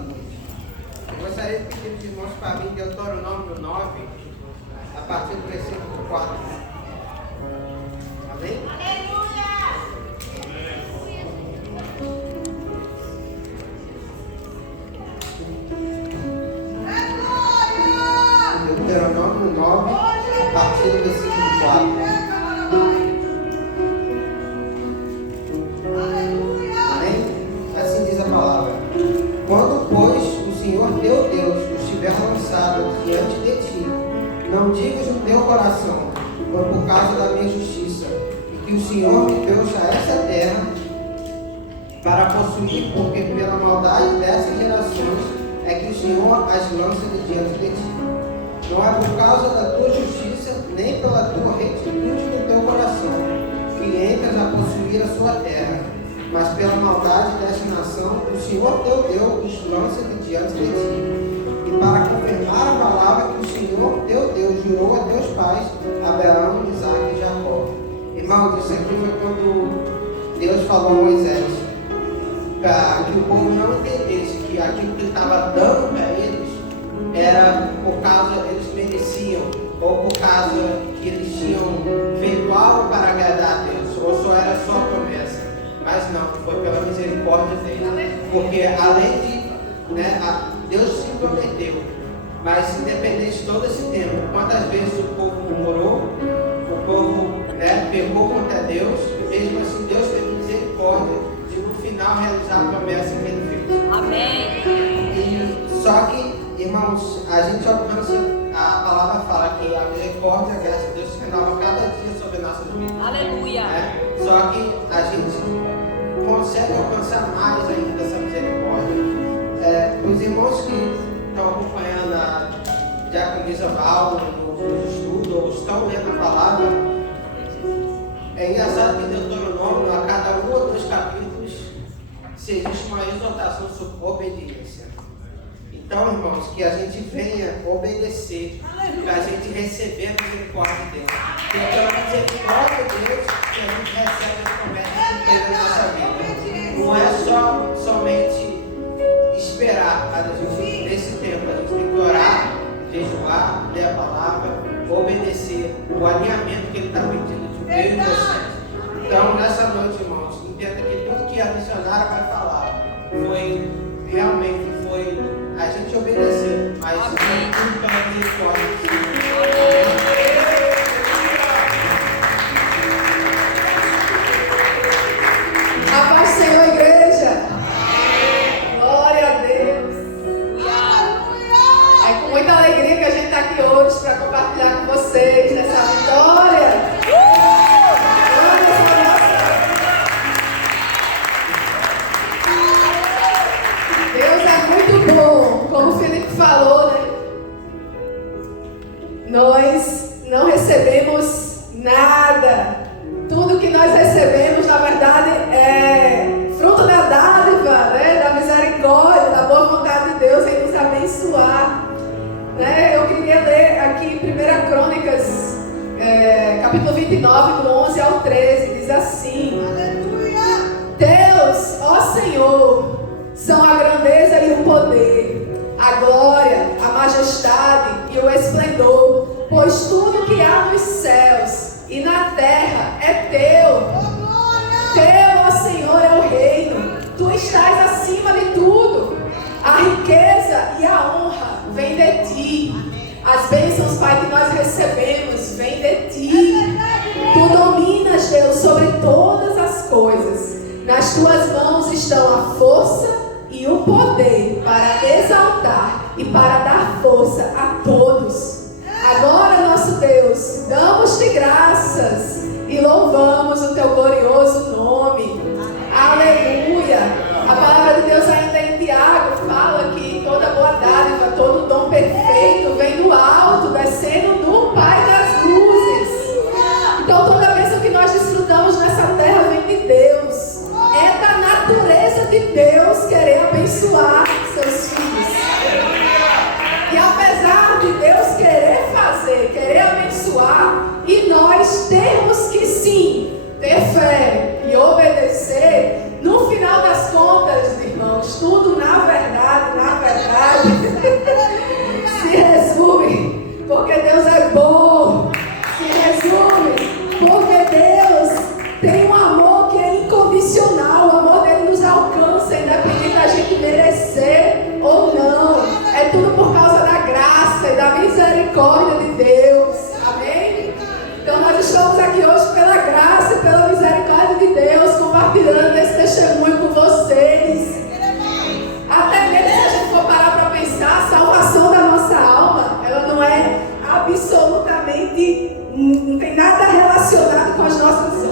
noite. Eu gostaria de pedir os irmãos para mim Deuteronômio 9, a partir do versículo 4. Amém? Deuteronômio 9, a partir do versículo 4. Quando, pois, o Senhor teu Deus os tiver lançado diante de ti, não digas no teu coração, foi por causa da minha justiça, e que o Senhor me deu já essa terra para possuir, porque pela maldade dessas gerações é que o Senhor as lança de diante de ti. Não é por causa da tua justiça, nem pela tua retitude do teu coração, que entras a possuir a sua terra, mas pela maldade desta nação, o Senhor teu Deus os lança de diante de ti. E para confirmar a palavra que o Senhor teu Deus jurou a teus pais, Abraão, Isaque e Jacó. Irmãos, isso aqui foi quando Deus falou a Moisés, para que o povo não entendesse que aquilo que ele estava dando para eles era por causa eles mereciam, ou por causa que eles tinham feito algo para agradar a Deus, ou só era só promessa. Mas não, foi pela misericórdia dele. Porque além de, Deus se prometeu, mas independente de todo esse tempo, quantas vezes o povo murmurou, o povo pecou contra Deus, e mesmo assim Deus teve misericórdia de no final realizar a promessa que ele fez. Amém. E, só que, irmãos, a gente alcança, a palavra fala que a misericórdia e a graça de Deus se renova cada dia sobre nossas vidas. Aleluia. Só que a gente consegue alcançar mais ainda essa misericórdia. Os irmãos que estão acompanhando a diaconisa Val no estudo, ou estão lendo a palavra, é engraçado que em Deuteronômio, a cada 1 ou 2 capítulos, se existe uma exortação sobre obediência. Então, irmãos, que a gente venha obedecer, para a gente receber a misericórdia de Deus. Porque é pela misericórdia de Deus que a gente recebe as promessas que Deus na nossa vida. Não é somente esperar, mas a gente, nesse tempo, a gente tem que orar, jejuar, ler a palavra, obedecer o alinhamento que Ele está pedindo de Deus e vocês. Então, nessa noite, irmãos, entenda que tudo que a missionária vai falar realmente foi a gente obedecer, mas tudo pela misericórdia de Deus. A paz do Senhor, igreja. Glória a Deus. É com muita alegria que a gente está aqui hoje para compartilhar com vocês essa vitória. Deus é muito bom, como o Felipe falou, né? Nós não recebemos nada. Tudo que nós recebemos, na verdade, é fruto da dádiva, da misericórdia, da boa vontade de Deus em nos abençoar. Eu queria ler aqui 1 Crônicas, capítulo 29, do 11 ao 13, diz assim: Deus, ó Senhor, são a grandeza e o poder, a glória, a majestade e o esplendor, pois tudo que há nos céus e na terra é teu. Teu, ó Senhor, é o reino. Tu estás acima de tudo. A riqueza e a honra vêm de ti. As bênçãos, Pai, que nós recebemos vêm de ti. Tu dominas, Deus, sobre todas as coisas. Nas tuas mãos estão a força e o poder para exaltar e para dar força a todos. Agora, nosso Deus, damos-te graças e louvamos o teu glorioso nome. Aleluia! A palavra de Deus ainda em Tiago fala que toda boa dádiva, todo dom perfeito vem do alto, descendo do Pai das luzes. Então toda bênção que nós desfrutamos nessa terra vem de Deus. É da natureza de Deus querer abençoar seus filhos. E apesar de Deus querer fazer, querer abençoar, e nós temos que sim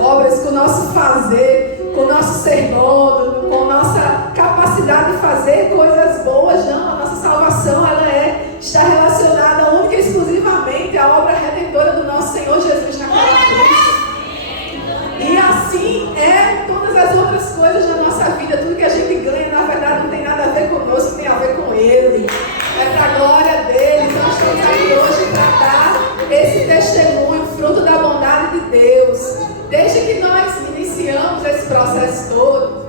obras, com o nosso fazer, com o nosso sermão, com a nossa capacidade de fazer coisas boas. Não, a nossa salvação está relacionada única e exclusivamente à obra redentora do nosso Senhor Jesus naquela cruz. E assim é todas as outras coisas da nossa vida. Tudo que a gente ganha, na verdade, não tem nada a ver conosco, tem a ver com Ele. É para a glória dele. Então estamos aqui hoje para dar esse testemunho, fruto da bondade de Deus. Desde que nós iniciamos esse processo todo,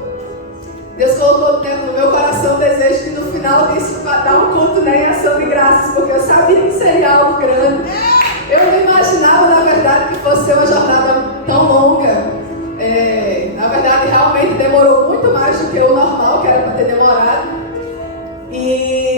Deus colocou no meu coração o desejo de no final disso dar um culto, né, em ação de graças, porque eu sabia que seria algo grande. Eu não imaginava, na verdade, que fosse uma jornada tão longa. Na verdade, realmente demorou muito mais do que o normal, que era para ter demorado.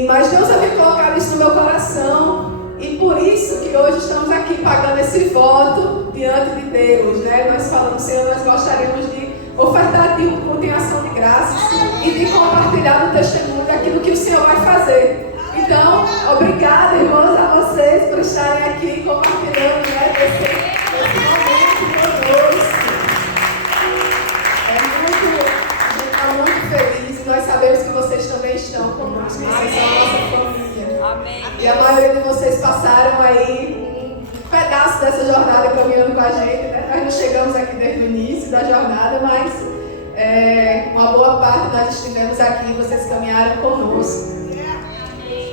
Mas Deus havia colocado isso no meu coração. E por isso que hoje estamos aqui pagando esse voto diante de Deus, né? Nós falamos, Senhor, nós gostaríamos de ofertar de um culto em ação de graças e de compartilhar no testemunho daquilo que o Senhor vai fazer. Então, obrigada, irmãos, a vocês por estarem aqui compartilhando, né, esse momento conosco. A gente está muito feliz e nós sabemos que vocês também estão conosco. Vocês são a nossa família. Amém. E a maioria de vocês passaram aí um pedaço dessa jornada caminhando com a gente, né? Nós não chegamos aqui desde o início da jornada, mas uma boa parte nós estivemos aqui e vocês caminharam conosco.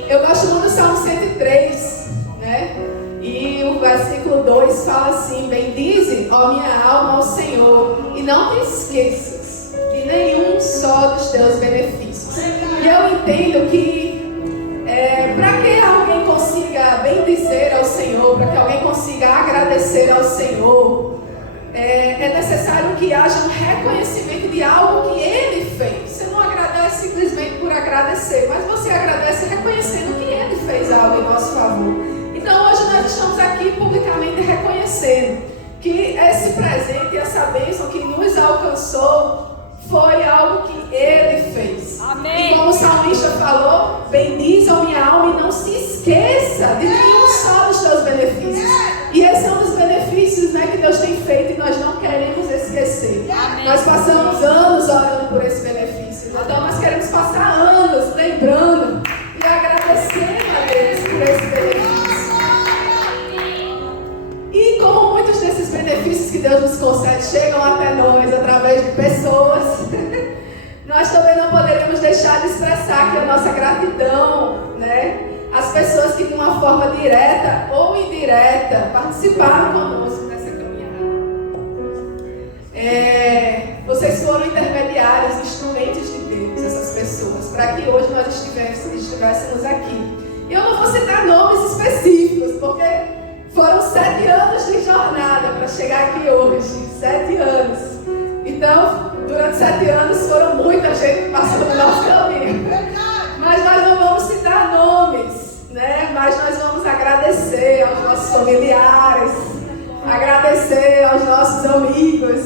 Eu gosto muito do Salmo 103, né? E o versículo 2 fala assim: bendize, ó minha alma, ao Senhor, e não te esqueças de nenhum só dos teus benefícios. E eu entendo que para que alguém consiga bendizer ao Senhor, para que alguém consiga agradecer ao Senhor, é necessário que haja um reconhecimento de algo que Ele fez. Você não agradece simplesmente por agradecer, mas você agradece reconhecendo que Ele fez algo em nosso favor. Então hoje nós estamos aqui publicamente reconhecendo que esse presente, essa bênção que nos alcançou, foi algo que Ele fez. Amém. E como o salmista falou, bendize a minha alma e não se esqueça de nenhum só dos teus benefícios. E esse é um dos benefícios, né, que Deus tem feito e nós não queremos esquecer. Amém. Nós passamos anos orando por esse benefício. Então nós queremos passar anos lembrando e agradecendo a Deus por esse benefício. E como muitos desses benefícios que Deus nos concede chegam até nós através de pessoas, nós também não poderíamos deixar de expressar aqui a nossa gratidão, né? As pessoas que de uma forma direta ou indireta participaram conosco nessa caminhada. Vocês foram intermediários, instrumentos de Deus, essas pessoas, para que hoje nós estivéssemos aqui. E eu não vou citar nomes específicos, porque foram 7 anos de jornada para chegar aqui hoje. 7 anos. Então, durante 7 anos foram muita gente que passou no nosso caminho. Mas nós não vamos citar nomes, né? Mas nós vamos agradecer aos nossos familiares, agradecer aos nossos amigos,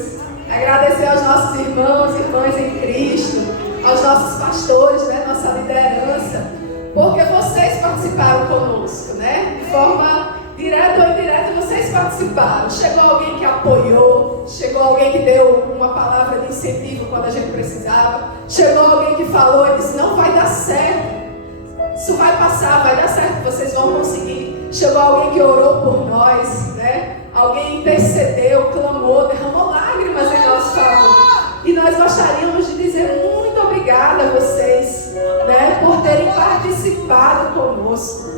agradecer aos nossos irmãos e irmãs em Cristo, aos nossos pastores, né? Nossa liderança, porque vocês participaram conosco, né? De forma direta ou indireta, vocês participaram. Chegou alguém que apoiou, chegou alguém que deu uma palavra de incentivo quando a gente precisava, chegou alguém que falou e disse: não vai dar certo, isso vai passar, vai dar certo, vocês vão conseguir. Chegou alguém que orou por nós, né? Alguém intercedeu, clamou, derramou lágrimas em nosso favor. E nós gostaríamos de dizer muito obrigada a vocês, né, por terem participado conosco.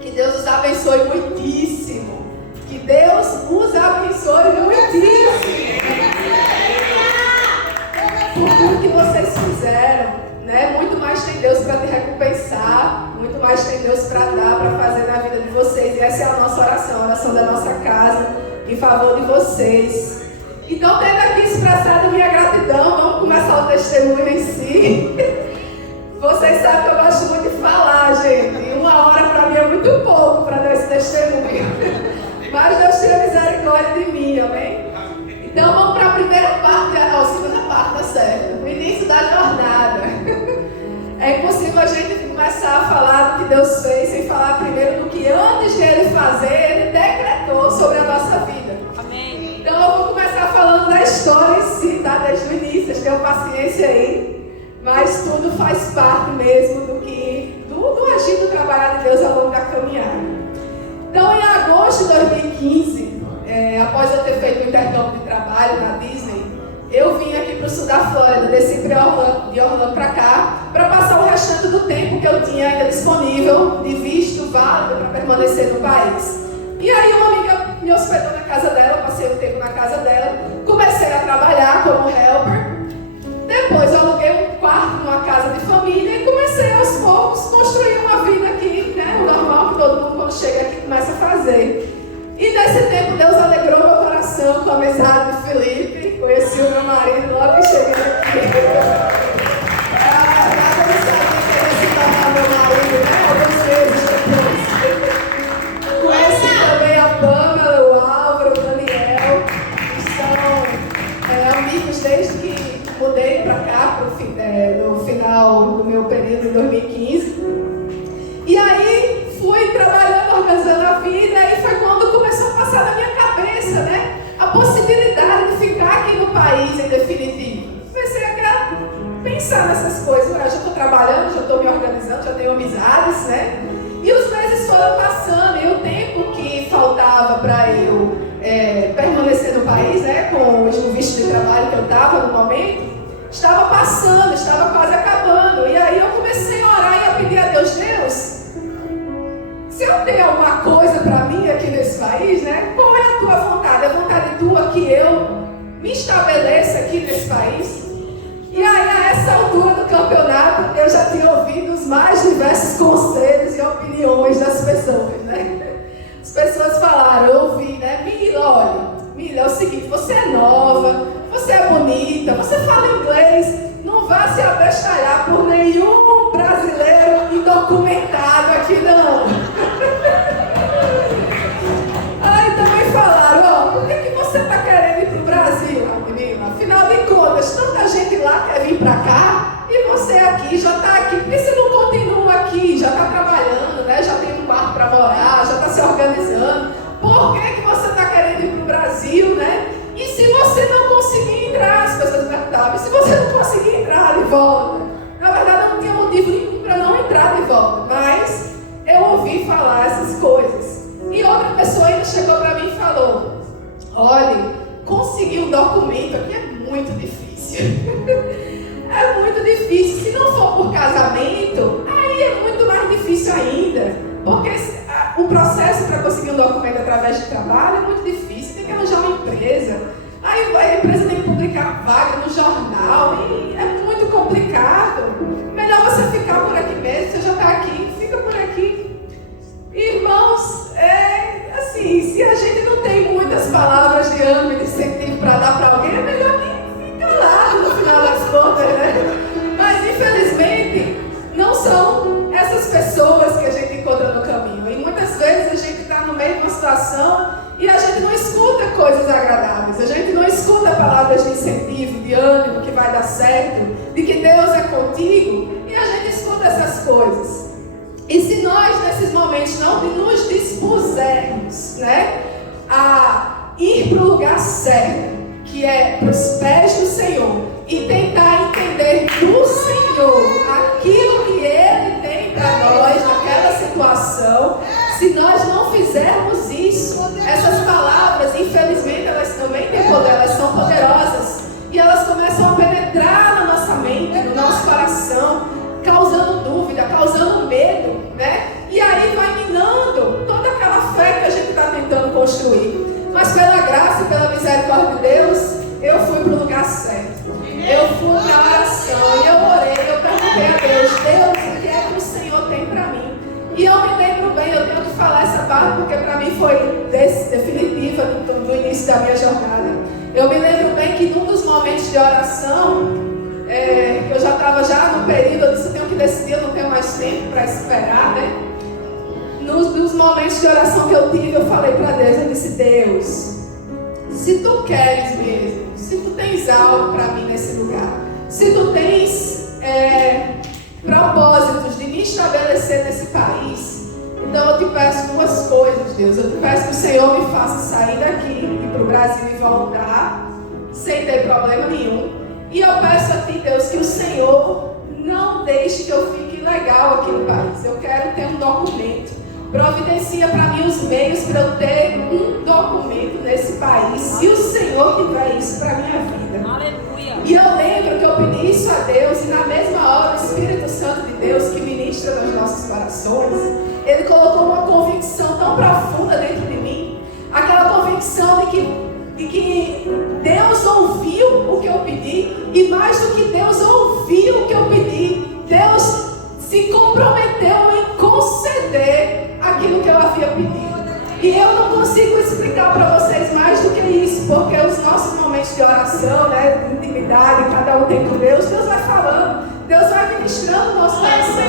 Que Deus os abençoe muitíssimo. Que Deus os abençoe muitíssimo. Por tudo que vocês fizeram, né? Muito mais tem Deus para te recompensar. Muito mais tem Deus para dar, para fazer na vida de vocês. E essa é a nossa oração, a oração da nossa casa, em favor de vocês. Então, tendo aqui expressado a minha gratidão, vamos começar o testemunho em si. Vocês sabem que eu gosto muito de falar, gente. E 1 hora para mim é muito pouco para dar esse testemunho. Mas Deus tenha misericórdia de mim, amém? Então vamos para a primeira parte, a segunda parte, tá certo? O início da jornada. É impossível a gente começar a falar do que Deus fez sem falar primeiro do que antes de Ele fazer, Ele decretou sobre a nossa vida. Amém. Então eu vou começar falando da história em si, tá? Desde o início, vocês tenham paciência aí. Mas tudo faz parte mesmo do agir do trabalho de Deus ao longo da caminhada. Então, em agosto de 2015, após eu ter feito o intercâmbio de trabalho na Disney, eu vim aqui para o sul da Flórida, desci de Orlando para cá, para passar o restante do tempo que eu tinha ainda disponível de visto válido para permanecer no país. E aí uma amiga me hospedou na casa dela, passei o tempo na casa dela, comecei a trabalhar como helper. Depois eu aluguei um quarto numa casa de família e comecei aos poucos a construir uma vida aqui, né? O normal que todo mundo quando chega aqui começa a fazer. E nesse tempo Deus alegrou meu coração com a amizade de Felipe. Conheci o meu marido logo que cheguei aqui. Nada me sabia que ele se tornar meu marido, né? Alguns meses depois. Conheci também a Pamela, o Álvaro, o Daniel, que são amigos desde que mudei para cá, no final do meu período em 2015. E aí fui trabalhando, organizando a vida, e foi quando começou a passar na minha cabeça, né? A possibilidade de ficar aqui no país em definitivo. Comecei a pensar nessas coisas. Eu já estou trabalhando, já estou me organizando, já tenho amizades, né? E os meses foram passando, e o tempo que faltava para eu permanecer no país, né? Com o visto de trabalho que eu estava no momento, estava passando, estava quase acabando. E aí eu comecei a orar e a pedir a Deus, se eu tenho alguma coisa para mim aqui nesse país, né? Qual é a tua vontade? É a vontade tua que eu me estabeleça aqui nesse país? E aí, a essa altura do campeonato, eu já tinha ouvido os mais diversos conselhos e opiniões das pessoas, né? As pessoas falaram, eu ouvi, né? Mila, é o seguinte, você é nova, você é bonita, você fala inglês, não vá se abestalhar por nenhum brasileiro indocumentado aqui, não. Aí também falaram, por que você está querendo ir para o Brasil, menina? Afinal de contas, tanta gente lá quer vir para cá e você aqui, já está aqui. Por que você não continua aqui? Já está trabalhando, né? Já tem um quarto para morar, já está se organizando. Por que você está querendo ir para o Brasil, né? E se você não conseguir entrar, as pessoas perguntavam, e se você não conseguir entrar de volta? Na verdade, eu não tinha motivo nenhum para não entrar de volta, mas eu ouvi falar essas coisas. E outra pessoa ainda chegou para mim e falou, olha, conseguir um documento aqui é muito difícil. É muito difícil. Se não for por casamento, aí é muito mais difícil ainda. Porque o processo para conseguir um documento através de trabalho é muito difícil. Tem que arranjar uma empresa. Aí a empresa tem que publicar vaga no jornal. E é muito complicado. Melhor você ficar por aqui mesmo. Você já está aqui, fica por aqui. Irmãos, assim, se a gente não tem muitas palavras de ânimo e de incentivo para dar para alguém, é melhor que ficar lá no final das contas, né? Mas infelizmente não são essas pessoas que a gente encontra no caminho. E muitas vezes a gente está no meio de uma situação e a gente não escuta coisas agradáveis, a gente não escuta palavras de incentivo, de ânimo, que vai dar certo, de que Deus é contigo, e a gente escuta essas coisas. E se nós, nesses momentos, não nos dispusermos, né, a ir para o lugar certo, que é para os pés do Senhor, e tentar entender do Senhor aquilo que Ele tem para nós naquela situação, se nós não fizermos isso, essas palavras, infelizmente, elas também têm poder, elas são poderosas, e elas começam a penetrar na nossa mente, no nosso coração, causando dúvida, causando medo, né? E aí vai minando toda aquela fé que a gente está tentando construir. Mas pela graça e pela misericórdia de Deus, eu fui para o lugar certo. Eu fui para a oração, e eu orei, eu perguntei a Deus, o que é que o Senhor tem para mim? E eu me lembro bem, eu tenho que falar essa parte, porque para mim foi definitiva no início da minha jornada. Eu me lembro bem que num dos momentos de oração, que eu já estava no período, eu disse, eu tenho que decidir, eu não tenho mais tempo para esperar, né? Nos momentos de oração que eu tive, eu falei para Deus, eu disse, Deus, se tu queres mesmo, se tu tens algo para mim nesse lugar, se tu tens propósitos de me estabelecer nesse país, então eu te peço duas coisas, Deus. Eu te peço que o Senhor me faça sair daqui, ir para o Brasil e voltar, sem ter problema nenhum. E eu peço a Ti, Deus, que o Senhor não deixe que eu fique legal aqui no país. Eu quero ter um documento. Providencia para mim os meios para eu ter um documento nesse país. Se o Senhor tiver isso para a minha vida. Aleluia. E eu lembro que eu pedi isso a Deus, e na mesma hora o Espírito Santo de Deus, que ministra nos nossos corações, Ele colocou uma convicção tão profunda dentro de mim. Aquela convicção de que Deus ouviu o que eu pedi, e mais do que Deus ouviu o que eu pedi, Deus se comprometeu em conceder aquilo que eu havia pedido. E eu não consigo explicar para vocês mais do que isso, porque os nossos momentos de oração, né, de intimidade, cada um tem com Deus, Deus vai falando, Deus vai ministrando o nosso coração.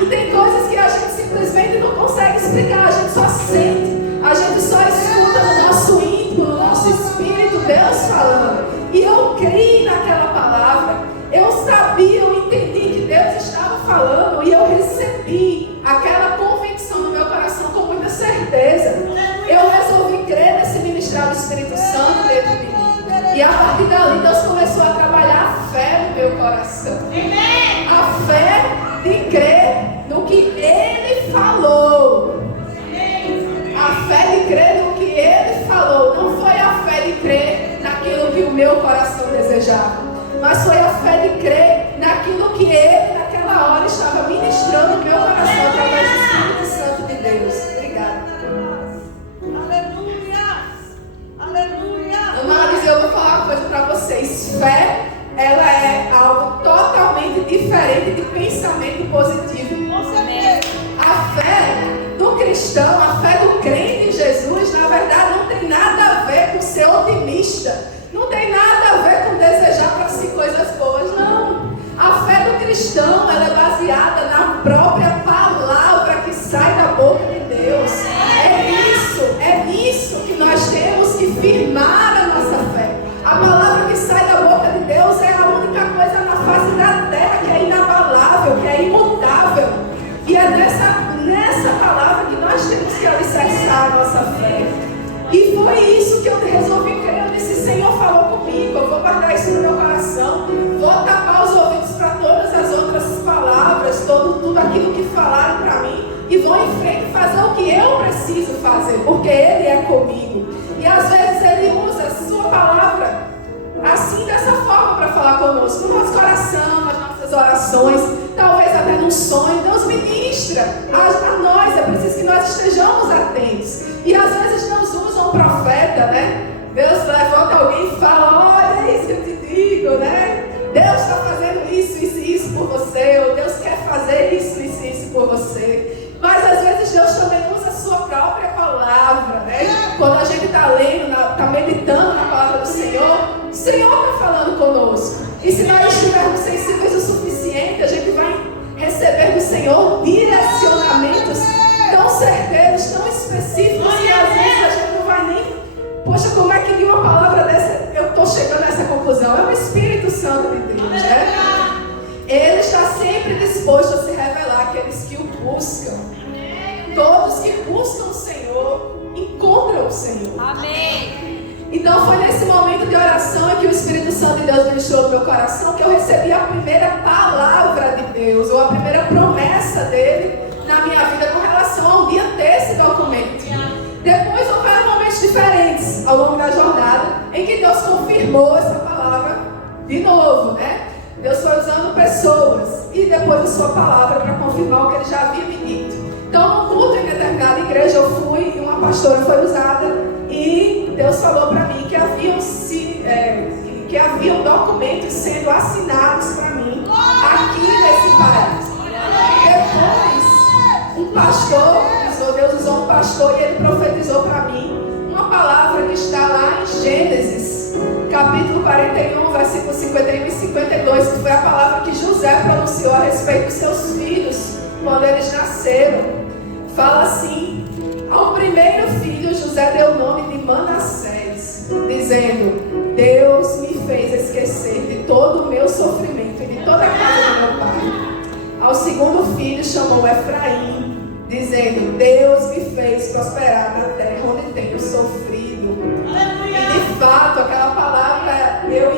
E tem coisas que a gente simplesmente não consegue explicar, a gente só sente, a gente só escuta no nosso íntimo, no nosso espírito, Deus falando. E eu criei naquela palavra, eu sabia, eu entendi que Deus estava falando, e eu recebi aquela convicção no meu coração com muita certeza. Eu resolvi crer nesse ministério do Espírito Santo dentro de mim. E a partir dali Deus começou a trabalhar a fé no meu coração. A fé de crer no que Ele falou. A fé de crer no que Ele falou. Não foi a fé de crer naquilo que o meu coração desejava, mas foi a fé de crer naquilo que Ele, naquela hora, estava ministrando no meu coração através do Espírito Santo de Deus. Obrigada. Aleluia. Aleluia. Amados, eu vou falar uma coisa para vocês. Fé, ela é algo totalmente diferente de pensamento positivo. Com certeza. A fé do cristão, a fé do crente em Jesus, na verdade, não tem nada a ver com ser otimista. Não tem nada a ver com desejar para si coisas boas, não. A fé do cristão, ela é baseada na própria palavra que sai da boca de Deus. É nisso que nós temos que firmar a nossa fé. A palavra que sai da boca de Deus é a única coisa na face da terra que é inabalável, que é imutável. E é nessa palavra que nós temos que alicerçar a nossa fé. E foi isso que eu resolvi crer. Eu disse, Senhor falou comigo, eu vou guardar isso no meu coração, vou tapar os ouvidos para todas as outras palavras, tudo aquilo que falaram para mim, e vou em frente fazer o que eu preciso fazer, porque Ele é comigo. E às vezes Ele usa a sua palavra assim, dessa forma, para falar conosco, no nosso coração, nas nossas orações, talvez até num sonho. Deus ministra a nós, é preciso que nós estejamos atentos. E às vezes Deus usa um profeta, né? Deus levanta alguém e fala, olha, é isso que eu te digo, né? Deus está fazendo isso por você, ou Deus quer fazer isso por você. Mas às vezes Deus também usa a sua própria palavra, né? Quando a gente está lendo, está meditando na palavra do Senhor, o Senhor está falando conosco. E se nós estivermos sensíveis o suficiente, a gente vai receber do Senhor direcionamentos tão certeiros, tão específicos, que às vezes a gente não vai nem... Poxa, como é que de uma palavra dessa eu estou chegando a essa conclusão? É o Espírito Santo de Deus, né? Ele está sempre disposto a se revelar àqueles que o buscam. Todos que buscam o Senhor, encontram o Senhor. Amém. Então foi nesse momento de oração que o Espírito Santo de Deus ministrou no meu coração que eu recebi a primeira palavra de Deus, ou a primeira promessa dele na minha vida com relação ao dia ter esse documento. Depois houveram momentos diferentes ao longo da jornada em que Deus confirmou essa palavra de novo, né? Deus foi usando pessoas e depois a sua palavra para confirmar o que ele já havia me dito. Então, no culto em determinada igreja eu fui e uma pastora foi usada e Deus falou para mim que haviam documentos sendo assinados para mim aqui nesse país. Depois, um pastor, Deus usou um pastor e ele profetizou para mim uma palavra que está lá em Gênesis, capítulo 41, versículos 51 e 52, que foi a palavra que José pronunciou a respeito dos seus filhos quando eles nasceram. Fala assim: ao primeiro filho José deu o nome de Manassés, dizendo: Deus me fez esquecer de todo o meu sofrimento e de toda a casa do meu pai. Ao segundo filho chamou Efraim, dizendo: Deus me fez prosperar na terra onde tenho sofrido. E de fato, aquela palavra eu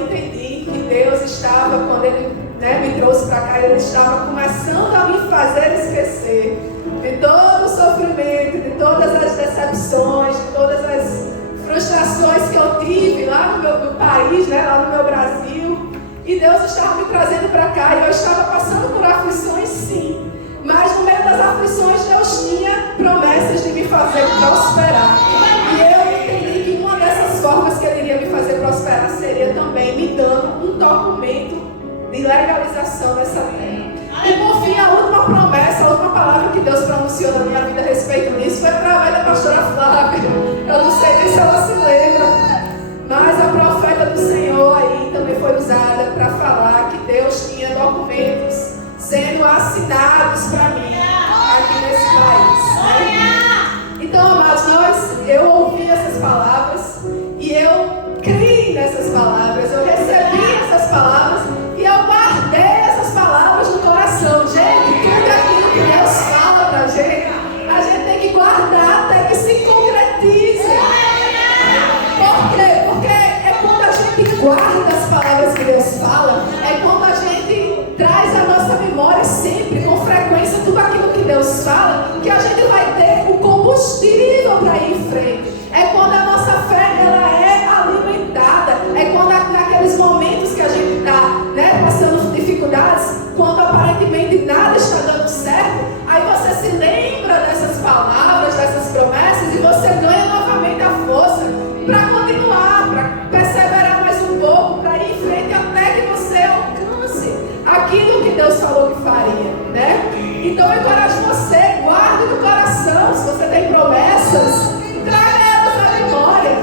estava, quando ele me trouxe para cá, ele estava começando a me fazer esquecer de todo o sofrimento, de todas as decepções, de todas as frustrações que eu tive lá no meu país, lá no meu Brasil. E Deus estava me trazendo para cá, e eu estava passando por aflições, sim. Mas no meio das aflições, Deus tinha promessas de me fazer prosperar. E eu entendi que uma dessas formas que Ele iria me fazer prosperar seria também me dando um documento de legalização dessa terra. E por fim, a última promessa, a última palavra que Deus pronunciou na minha vida a respeito disso foi através da pastora Flávia. Eu não sei nem se ela se lembra, mas a profeta do Senhor aí também foi usada para falar que Deus tinha documentos sendo assinados para mim aqui nesse país. Então, amados, eu ouvi essas palavras e eu criei nessas palavras, eu recebi essas palavras e eu guardei essas palavras no coração. Gente, tudo aquilo que Deus fala para a gente tem que guardar até que se concretize. Por quê? Porque é quando a gente guarda as palavras que Deus fala, é quando a gente traz a nossa memória sempre, com frequência, tudo aquilo que Deus fala, que a gente vai ter o combustível para ir em frente. É quando a nossa fé ela é alimentada, é quando naqueles momentos que a gente está passando dificuldades, quando aparentemente nada está dando certo, aí você se lembra dessas palavras, dessas promessas, e você ganha novamente a força para continuar, para perseverar mais um pouco, para ir em frente até que você alcance aquilo que Deus falou que faria, Então eu encorajo você, guarde no coração. Se você tem promessas, traga elas à memória.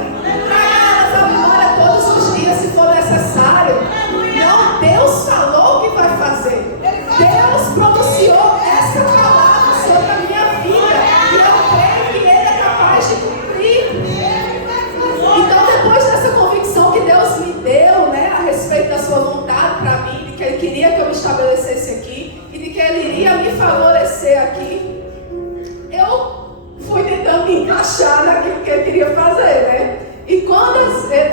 Traga elas à memória todos os dias, se for necessário. Não, Deus falou que vai fazer. Deus pronunciou essa palavra sobre a minha vida. E eu creio que Ele é capaz de cumprir. Então, depois dessa convicção que Deus me deu, a respeito da sua vontade para mim, de que Ele queria que eu me estabelecesse aqui, e de que Ele iria me favorecer aqui, eu fui tentando me encaixar naquilo que Ele queria fazer, E quando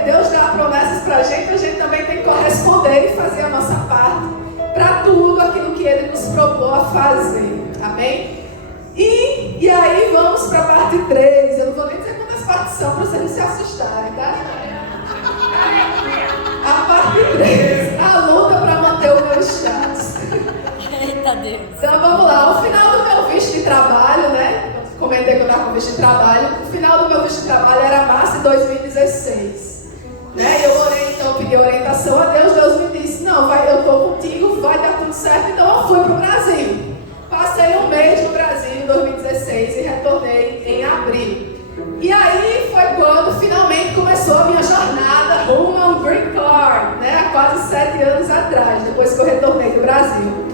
Deus dá promessas para a gente também tem que corresponder e fazer a nossa parte para tudo aquilo que Ele nos propôs a fazer. Amém? E aí vamos para a parte 3. Eu não vou nem dizer quantas partes são para vocês não se assustarem, tá? A parte 3. A luta para manter o meu status. Eita Deus. Então vamos lá. Ao final do meu visto de trabalho, Eu comentei que eu estava com visto de trabalho. O final do meu visto de trabalho era março de 2016. Eu orei, então pedi orientação a Deus. Deus me disse: não, eu estou contigo, vai dar tudo certo. Então eu fui para o Brasil. Passei um mês no Brasil em 2016 e retornei em abril. E aí foi quando finalmente começou a minha jornada rumo ao Green Card, há quase 7 anos atrás, depois que eu retornei do Brasil.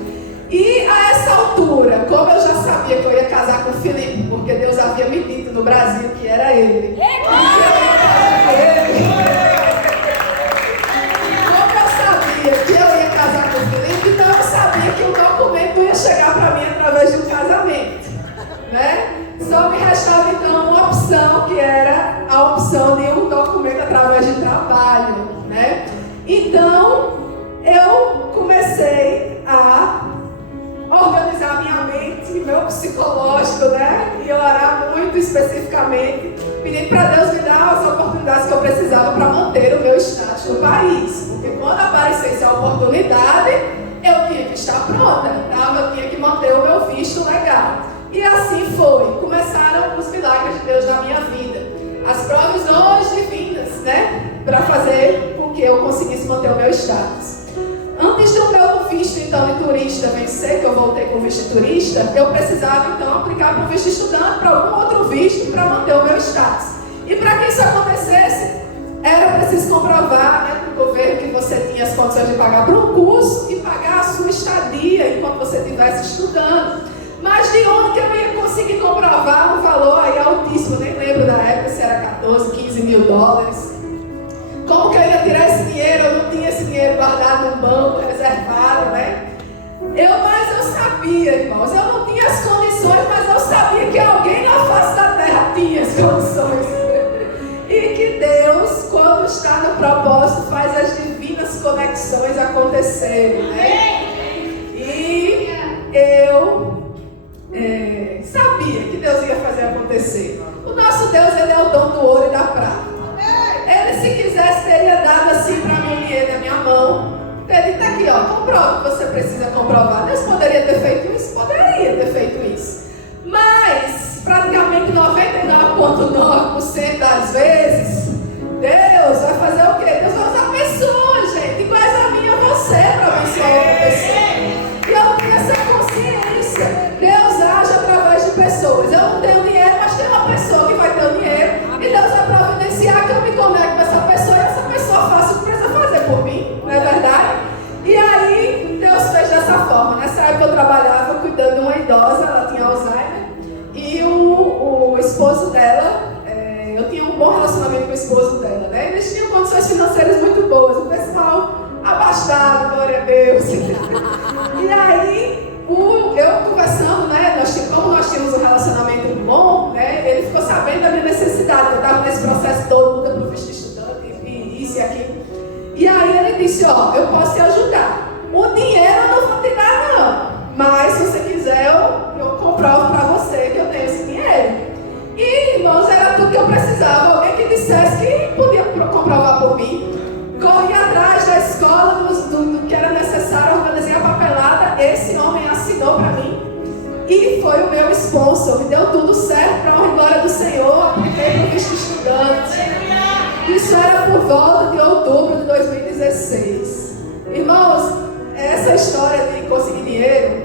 E a essa altura, como eu já sabia que eu ia casar com o Felipe, porque Deus havia me dito no Brasil que era ele. Como eu sabia que eu ia casar com o Felipe, então eu sabia que o documento ia chegar para mim através de um casamento, Só me restava então uma opção, que era a opção de um documento através de trabalho, Então eu comecei a organizar minha mente, meu psicológico, e orar muito especificamente, pedindo para Deus me dar as oportunidades que eu precisava para manter o meu status no país, porque quando aparecesse a oportunidade, eu tinha que estar pronta, eu tinha que manter o meu visto legal. E assim foi. Começaram os milagres de Deus na minha vida. As provisões divinas, para fazer com que eu conseguisse manter o meu status. Antes do meu visto, então, de turista vencer, que eu voltei com o visto de turista, eu precisava, então, aplicar para o visto de estudante, para algum outro visto, para manter o meu status. E para que isso acontecesse, era preciso comprovar, para o governo que você tinha as condições de pagar para um curso e pagar a sua estadia enquanto você estivesse estudando. Mas de onde que eu ia conseguir comprovar um valor aí altíssimo? Nem lembro da época se era 14, 15 mil dólares. Como que eu ia tirar esse dinheiro? Eu não tinha esse dinheiro guardado no banco, reservado, Mas eu sabia, irmãos, eu não tinha as condições, mas eu sabia que alguém na face da terra tinha as condições. E que Deus, quando está no propósito, faz as divinas conexões acontecerem, né? E eu sabia que Deus ia fazer acontecer. O nosso Deus, Ele é o dono do ouro e da prata. Ele, se quisesse, teria dado assim para mim o dinheiro na minha mão. Ele está aqui, ó, comprova o que você precisa comprovar. Deus poderia ter feito isso? Poderia ter feito isso. Mas, praticamente 99,9% das vezes, Deus vai fazer o quê? Deus vai usar pessoas, gente. Iguais a mim ou você para abençoar outra pessoa. E eu tenho essa consciência. Deus age através de pessoas. Eu não tenho dinheiro, mas tem uma pessoa que vai ter o dinheiro. E Deus vai providenciar que eu me conecte com essa pessoa e essa pessoa faça o que precisa fazer por mim. Não é verdade? E aí, Deus fez dessa forma. Nessa época eu trabalhava cuidando de uma idosa, ela tinha Alzheimer. E o esposo dela, eu tinha um bom relacionamento com o esposo dela, né? Eles tinham condições financeiras muito boas. O pessoal abastado, glória a Deus. E aí, eu conversando, né? Como nós tínhamos um relacionamento bom, né? Ele ficou sabendo da minha necessidade. Eu estava nesse processo todo, muda para o visto de estudante, e isso e aquilo. E aí ele disse, ó, eu posso te ajudar. O dinheiro eu não vou te dar, não. Mas se você quiser, eu comprovo para você que eu tenho esse dinheiro. E, irmãos, era tudo que eu precisava. Alguém que dissesse que podia comprovar por mim. Corri atrás da escola, do que era necessário, organizei a papelada. Esse homem assinou para mim. E foi o meu sponsor. Me deu tudo certo para a honra e glória do Senhor. Apliquei para o visto de estudante. Isso era por volta de outubro de 2016. Irmãos, essa história de conseguir dinheiro,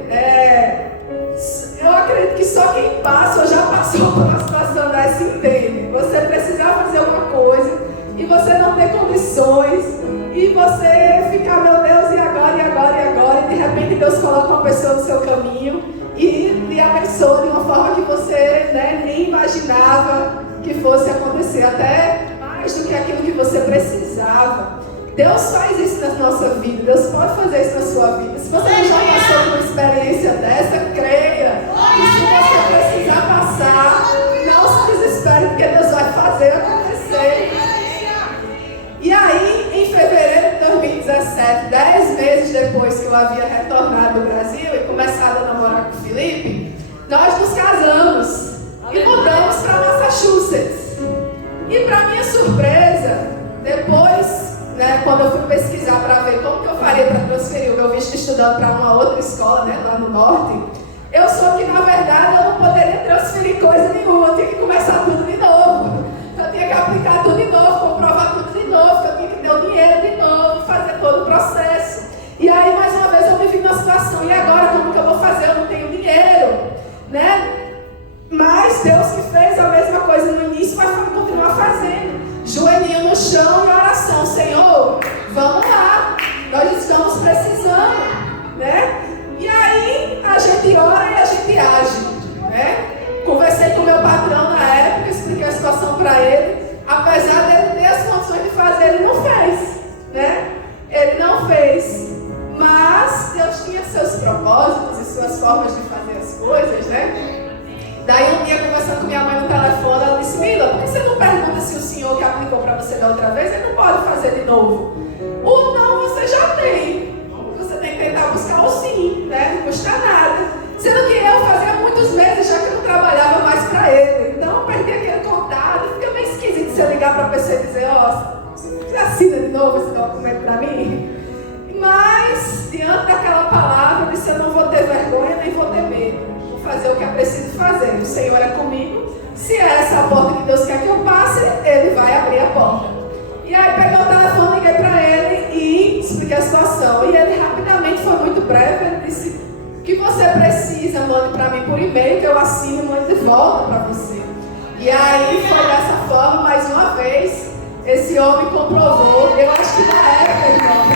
eu acredito que só quem passa ou já passou por uma situação dessa entende. Você precisar fazer alguma coisa e você não ter condições e você ficar, meu Deus, e agora, e agora, e agora, e de repente Deus coloca uma pessoa no seu caminho e lhe abençoa de uma forma que você nem imaginava que fosse acontecer, até mais do que aquilo que você precisava. Deus faz isso na nossa vida, Deus pode fazer isso na sua vida. Se você já passou por uma experiência dessa, creia. E se você precisar passar, não se desespere, porque Deus vai fazer acontecer. E aí, em fevereiro de 2017, 10 meses depois que eu havia retornado do Brasil e começado a namorar com o Felipe, nós nos casamos e mudamos para Massachusetts. E para minha surpresa, depois, quando eu fui pesquisar para ver como que eu faria para transferir o meu visto de estudante para uma outra escola, lá no norte, eu soube que, na verdade, eu não poderia transferir coisa nenhuma, eu tinha que começar tudo de novo. Eu tinha que aplicar tudo de novo, comprovar tudo de novo, que eu tinha que ter o dinheiro de novo, fazer todo o processo. E aí, mais uma vez, eu me vi na situação, e agora, como que eu vou fazer? Eu não tenho dinheiro, Mas Deus que fez a mesma coisa no início vai continuar fazendo. Joelhinho no chão e oração. Senhor, vamos lá. Nós estamos precisando, E aí a gente ora e a gente age, Conversei com o meu patrão na época, expliquei a situação para ele. Apesar dele ter as condições de fazer, ele não fez, Ele não fez. Mas Deus tinha seus propósitos e suas formas de fazer as coisas, Daí um dia, conversando com minha mãe no telefone, ela disse, Mila, por que você não pergunta se o senhor que aplicou para você da outra vez, ele não pode fazer de novo? O não você já tem. Você tem que tentar buscar o sim, Não custa nada. Sendo que eu fazia muitos meses já que eu não trabalhava mais para ele. Então eu perdi aquele contato. Fica meio esquisito você ligar para a pessoa e dizer, você assina de novo esse documento para mim? Mas, diante daquela palavra, eu disse, eu não vou ter vergonha nem vou ter medo. Fazer o que é preciso fazer. O Senhor é comigo. Se é essa a porta que Deus quer que eu passe, Ele vai abrir a porta. E aí peguei o telefone, liguei para ele e expliquei a situação. E ele rapidamente, foi muito breve, ele disse, o que você precisa, mande para mim por e-mail, que eu assino e mando de volta para você. E aí foi dessa forma, mais uma vez, esse homem comprovou. Eu acho que na época, irmãos,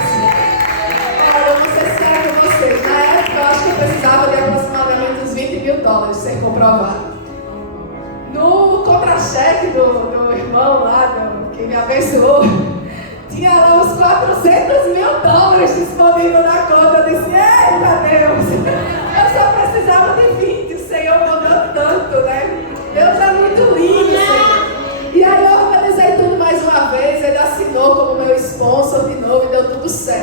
olha, eu não sei se era com vocês, na época eu acho que eu precisava de aproximadamente uns $20 mil sem comprovar. No contra-cheque do irmão lá, que me abençoou, tinha lá uns $400 mil disponível na conta. Eu disse, eita Deus, eu só precisava de 20, o Senhor mandou tanto, Deus é muito lindo, Senhor. E aí eu organizei tudo mais uma vez, ele assinou como meu sponsor de novo e deu tudo certo.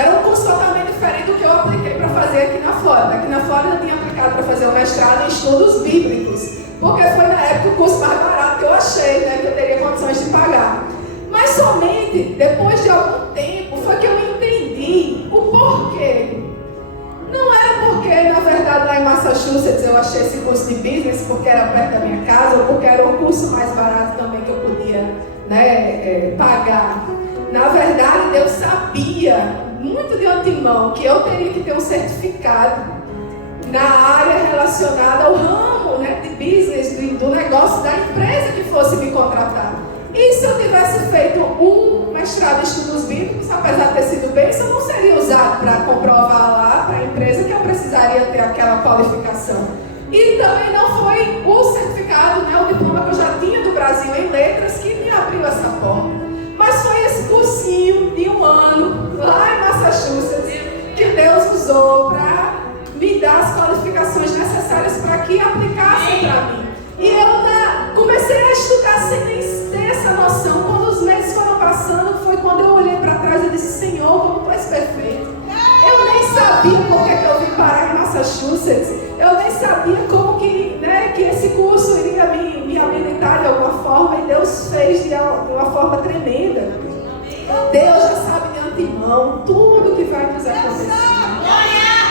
Era um curso totalmente diferente do que eu apliquei para fazer aqui na Flórida. Aqui na Flórida eu tinha aplicado para fazer o mestrado em estudos bíblicos, porque foi na época o curso mais barato que eu achei, né, que eu teria condições de pagar. Mas somente depois de algum tempo foi que eu entendi o porquê. Não era porque, na verdade, lá em Massachusetts eu achei esse curso de business porque era perto da minha casa, ou porque era o curso mais barato também que eu podia, né, pagar. Na verdade, Deus sabia muito de antemão que eu teria que ter um certificado na área relacionada ao ramo, né, de business, do negócio da empresa que fosse me contratar. E se eu tivesse feito um mestrado em estudos bíblicos, apesar de ter sido bem, isso não seria usado para comprovar lá para a empresa que eu precisaria ter aquela qualificação. E também não foi o certificado, né, o diploma que eu já tinha do Brasil em letras que me abriu essa porta. Mas foi esse cursinho de 1 ano, lá em Massachusetts, que Deus usou para me dar as qualificações necessárias para que aplicassem para mim. E eu comecei a estudar sem nem ter essa noção. Quando os meses foram passando, foi quando eu olhei para trás e disse: Senhor, como tu és perfeito. Eu nem sabia por que eu vim parar em Massachusetts. Eu nem sabia como que, né, que esse curso iria me habilitar de alguma forma. E Deus fez de uma forma tremenda. Deus já sabe de antemão tudo que vai nos acontecer.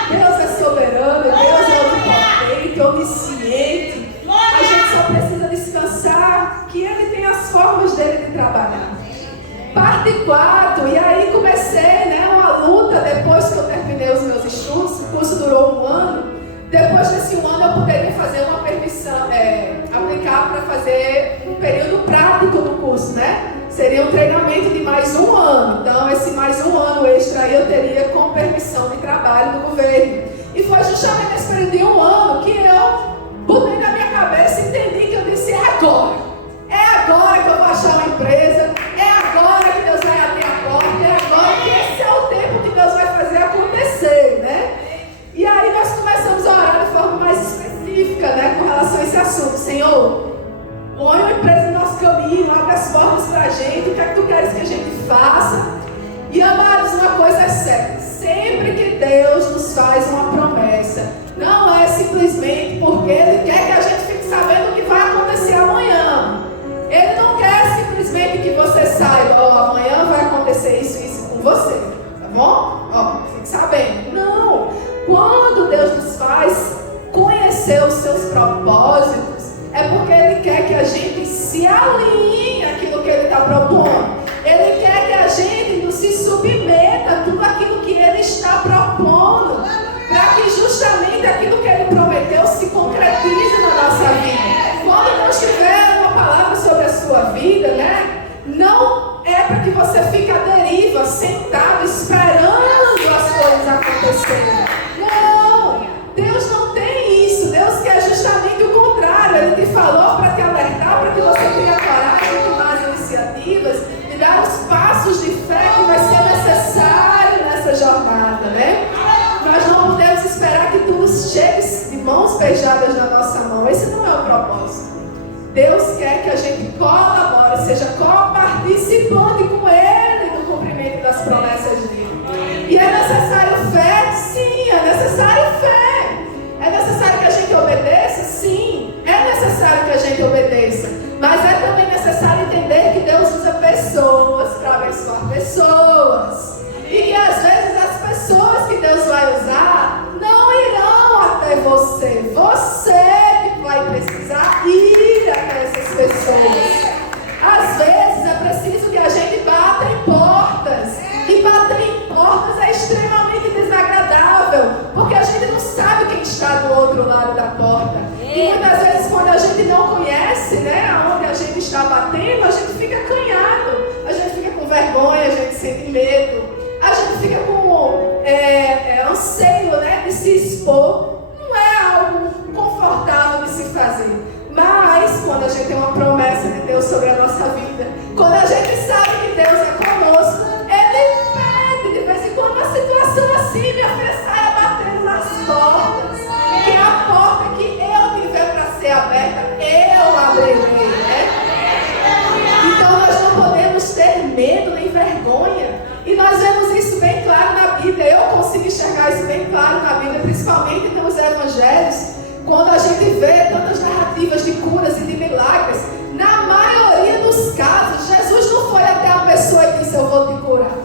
Deus é soberano, Deus é onipotente, onisciente. A gente só precisa descansar que Ele tem as formas dele de trabalhar. Parte 4, e aí comecei, né, uma luta depois que eu terminei os meus estudos. O curso durou 1 ano. Depois desse 1 ano eu poderia fazer uma permissão, aplicar para fazer um período prático do curso, né? Seria um treinamento de mais 1 ano. Então esse mais 1 ano extra aí eu teria com permissão de trabalho do governo. E foi justamente nesse período de 1 ano que eu botei na minha cabeça e entendi que eu disse: é agora. É agora que eu vou achar uma empresa. É agora que Deus vai abrir a porta. É agora que esse é o tempo que Deus vai fazer acontecer, né? E aí nós começamos a orar de forma mais específica, né, com relação a esse assunto. Senhor, põe uma empresa no nosso caminho, abre as portas para a gente. O que é que tu queres que a gente faça? E amados, uma coisa é certa: sempre que Deus nos faz uma promessa, não é simplesmente porque Ele quer que a gente fique sabendo o que vai acontecer amanhã. Ele não quer simplesmente que você saiba: ó, amanhã vai acontecer isso com você, tá bom? Ó, fique sabendo. Não. Quando Deus nos faz conhecer os seus propósitos, é porque Ele quer que a gente se alinhe àquilo que Ele está propondo. Ele quer que a gente não se submeta a tudo aquilo que Ele está propondo, para que justamente aquilo que Ele prometeu se concretize na nossa vida. Quando Deus tiver uma palavra sobre a sua vida, né, não é para que você fique à deriva, sentado, esperando as coisas acontecerem. Não, Deus não tem isso. Deus quer justamente o contrário. Ele te falou para te alertar, para que você tenha coragem de tomar as iniciativas e dar os passos de fé que vai ser necessário nessa jornada, né? Nós não podemos esperar que tudo chegue de mãos beijadas na nossa mão. Esse não é o propósito. Deus quer que a gente colabore, seja co-participante com Ele no cumprimento das promessas dele. E é necessário fé? Sim, é necessário fé. É necessário que a gente obedeça? Sim, é necessário que a gente obedeça. Mas é também necessário entender que Deus usa pessoas para abençoar pessoas. E que às vezes as pessoas que Deus vai usar não irão até você. Você que vai precisar ir até essas pessoas. Às vezes é preciso que a gente bata em portas. E bater em portas é extremamente desagradável, porque a gente não sabe quem está do outro lado da porta. E muitas vezes, quando a gente não conhece, né, aonde a gente está batendo, a gente fica acanhado, a gente fica com vergonha, a gente sente medo, a gente fica com anseio, né, de se expor. Não é algo confortável de se fazer. Mas quando a gente tem uma promessa de Deus sobre a nossa vida, quando a gente sabe que Deus é conosco, Ele pede de vez em quando uma situação assim: minha filha, saia batendo nas portas, que é a porta que eu tiver para ser aberta, eu abrirei, né? Então nós não podemos ter medo nem vergonha. E nós vemos isso bem claro na Bíblia, eu consigo enxergar isso bem claro na Bíblia, principalmente nos evangelhos, quando a gente vê tantas narrativas de curas e de milagres. Na maioria dos casos, Jesus não foi até a pessoa e disse: eu vou te curar.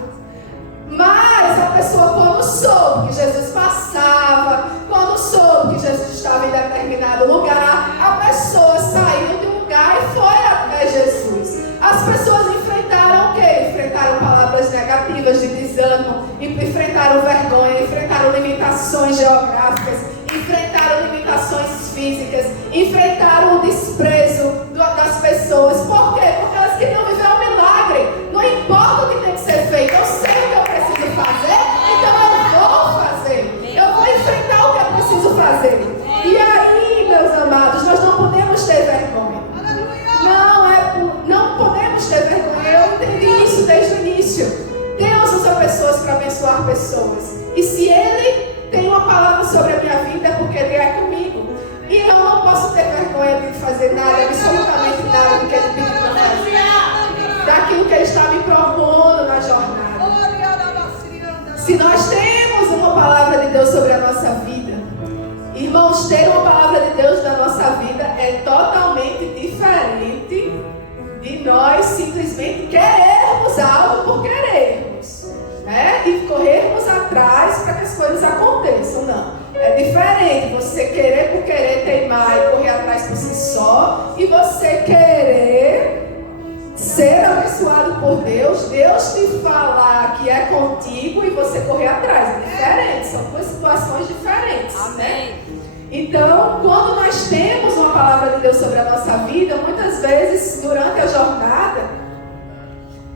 Mas a pessoa, quando soube que Jesus passava, quando soube que Jesus estava em determinado lugar, a pessoa saiu de um lugar e foi até Jesus. As pessoas enfrentaram o quê? Enfrentaram palavras negativas de desânimo, enfrentaram vergonha, enfrentaram limitações geográficas, enfrentaram limitações físicas, enfrentaram o desprezo das pessoas. Por quê? Porque elas queriam viver um milagre. Não importa o que tem que ser feito, eu sei o que eu preciso fazer, então eu vou fazer. Eu vou enfrentar o que eu preciso fazer. E aí, meus amados, nós não podemos ter vergonha. Não podemos ter vergonha. Eu entendi isso desde o início. Deus usa pessoas para abençoar pessoas. E se Ele tem uma palavra sobre a minha vida, é porque Ele é comigo. E eu não posso ter vergonha de fazer nada, absolutamente nada do que Ele pediu para fazer, daquilo que Ele está me propondo na jornada. Se nós temos uma palavra de Deus sobre a nossa vida, irmãos, ter uma palavra de Deus na nossa vida é totalmente diferente de nós simplesmente querermos algo por querermos, né? E corrermos atrás para que as coisas aconteçam. Não, é diferente você querer por querer teimar e correr atrás por si só, e você querer ser abençoado por Deus, Deus te falar que é contigo e você correr atrás. É diferente, são duas situações diferentes. Amém. Né? Então, quando nós temos uma palavra de Deus sobre a nossa vida, muitas vezes durante a jornada,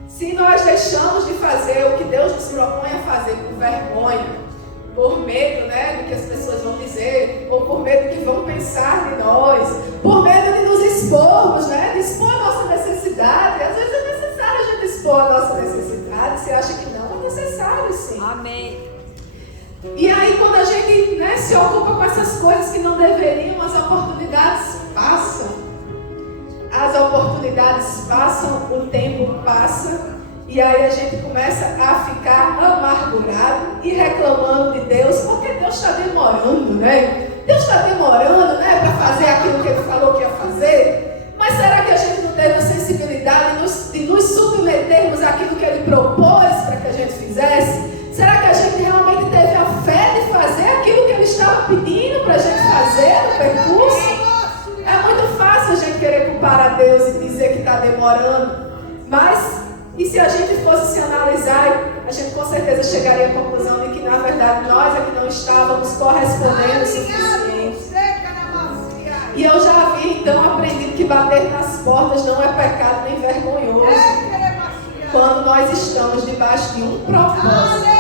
se nós deixamos de fazer o que Deus nos propõe a fazer por vergonha, por medo, né, do que as pessoas vão dizer, ou por medo do que vão pensar de nós, por medo de nos expormos, né, de expor a nossa necessidade. Às vezes é necessário a gente expor a nossa necessidade. Você acha que não? É necessário, sim. Amém. E aí, quando a gente, né, se ocupa com essas coisas que não deveriam, as oportunidades passam. As oportunidades passam, o tempo passa. E aí a gente começa a ficar amargurado e reclamando de Deus, porque Deus está demorando, né? Deus está demorando, né, para fazer aquilo que Ele falou que ia fazer. Mas será que a gente não teve a sensibilidade de nos submetermos àquilo que Ele propôs para que a gente fizesse? Será que a gente realmente teve a fé de fazer aquilo que Ele estava pedindo para a gente fazer no percurso? É muito fácil a gente querer culpar a Deus e dizer que está demorando. Mas, e se a gente fosse se analisar, a gente com certeza chegaria à conclusão de que, na verdade, nós é que não estávamos correspondendo o suficiente. E eu já havia, então, aprendido que bater nas portas não é pecado nem vergonhoso. Quando nós estamos debaixo de um propósito.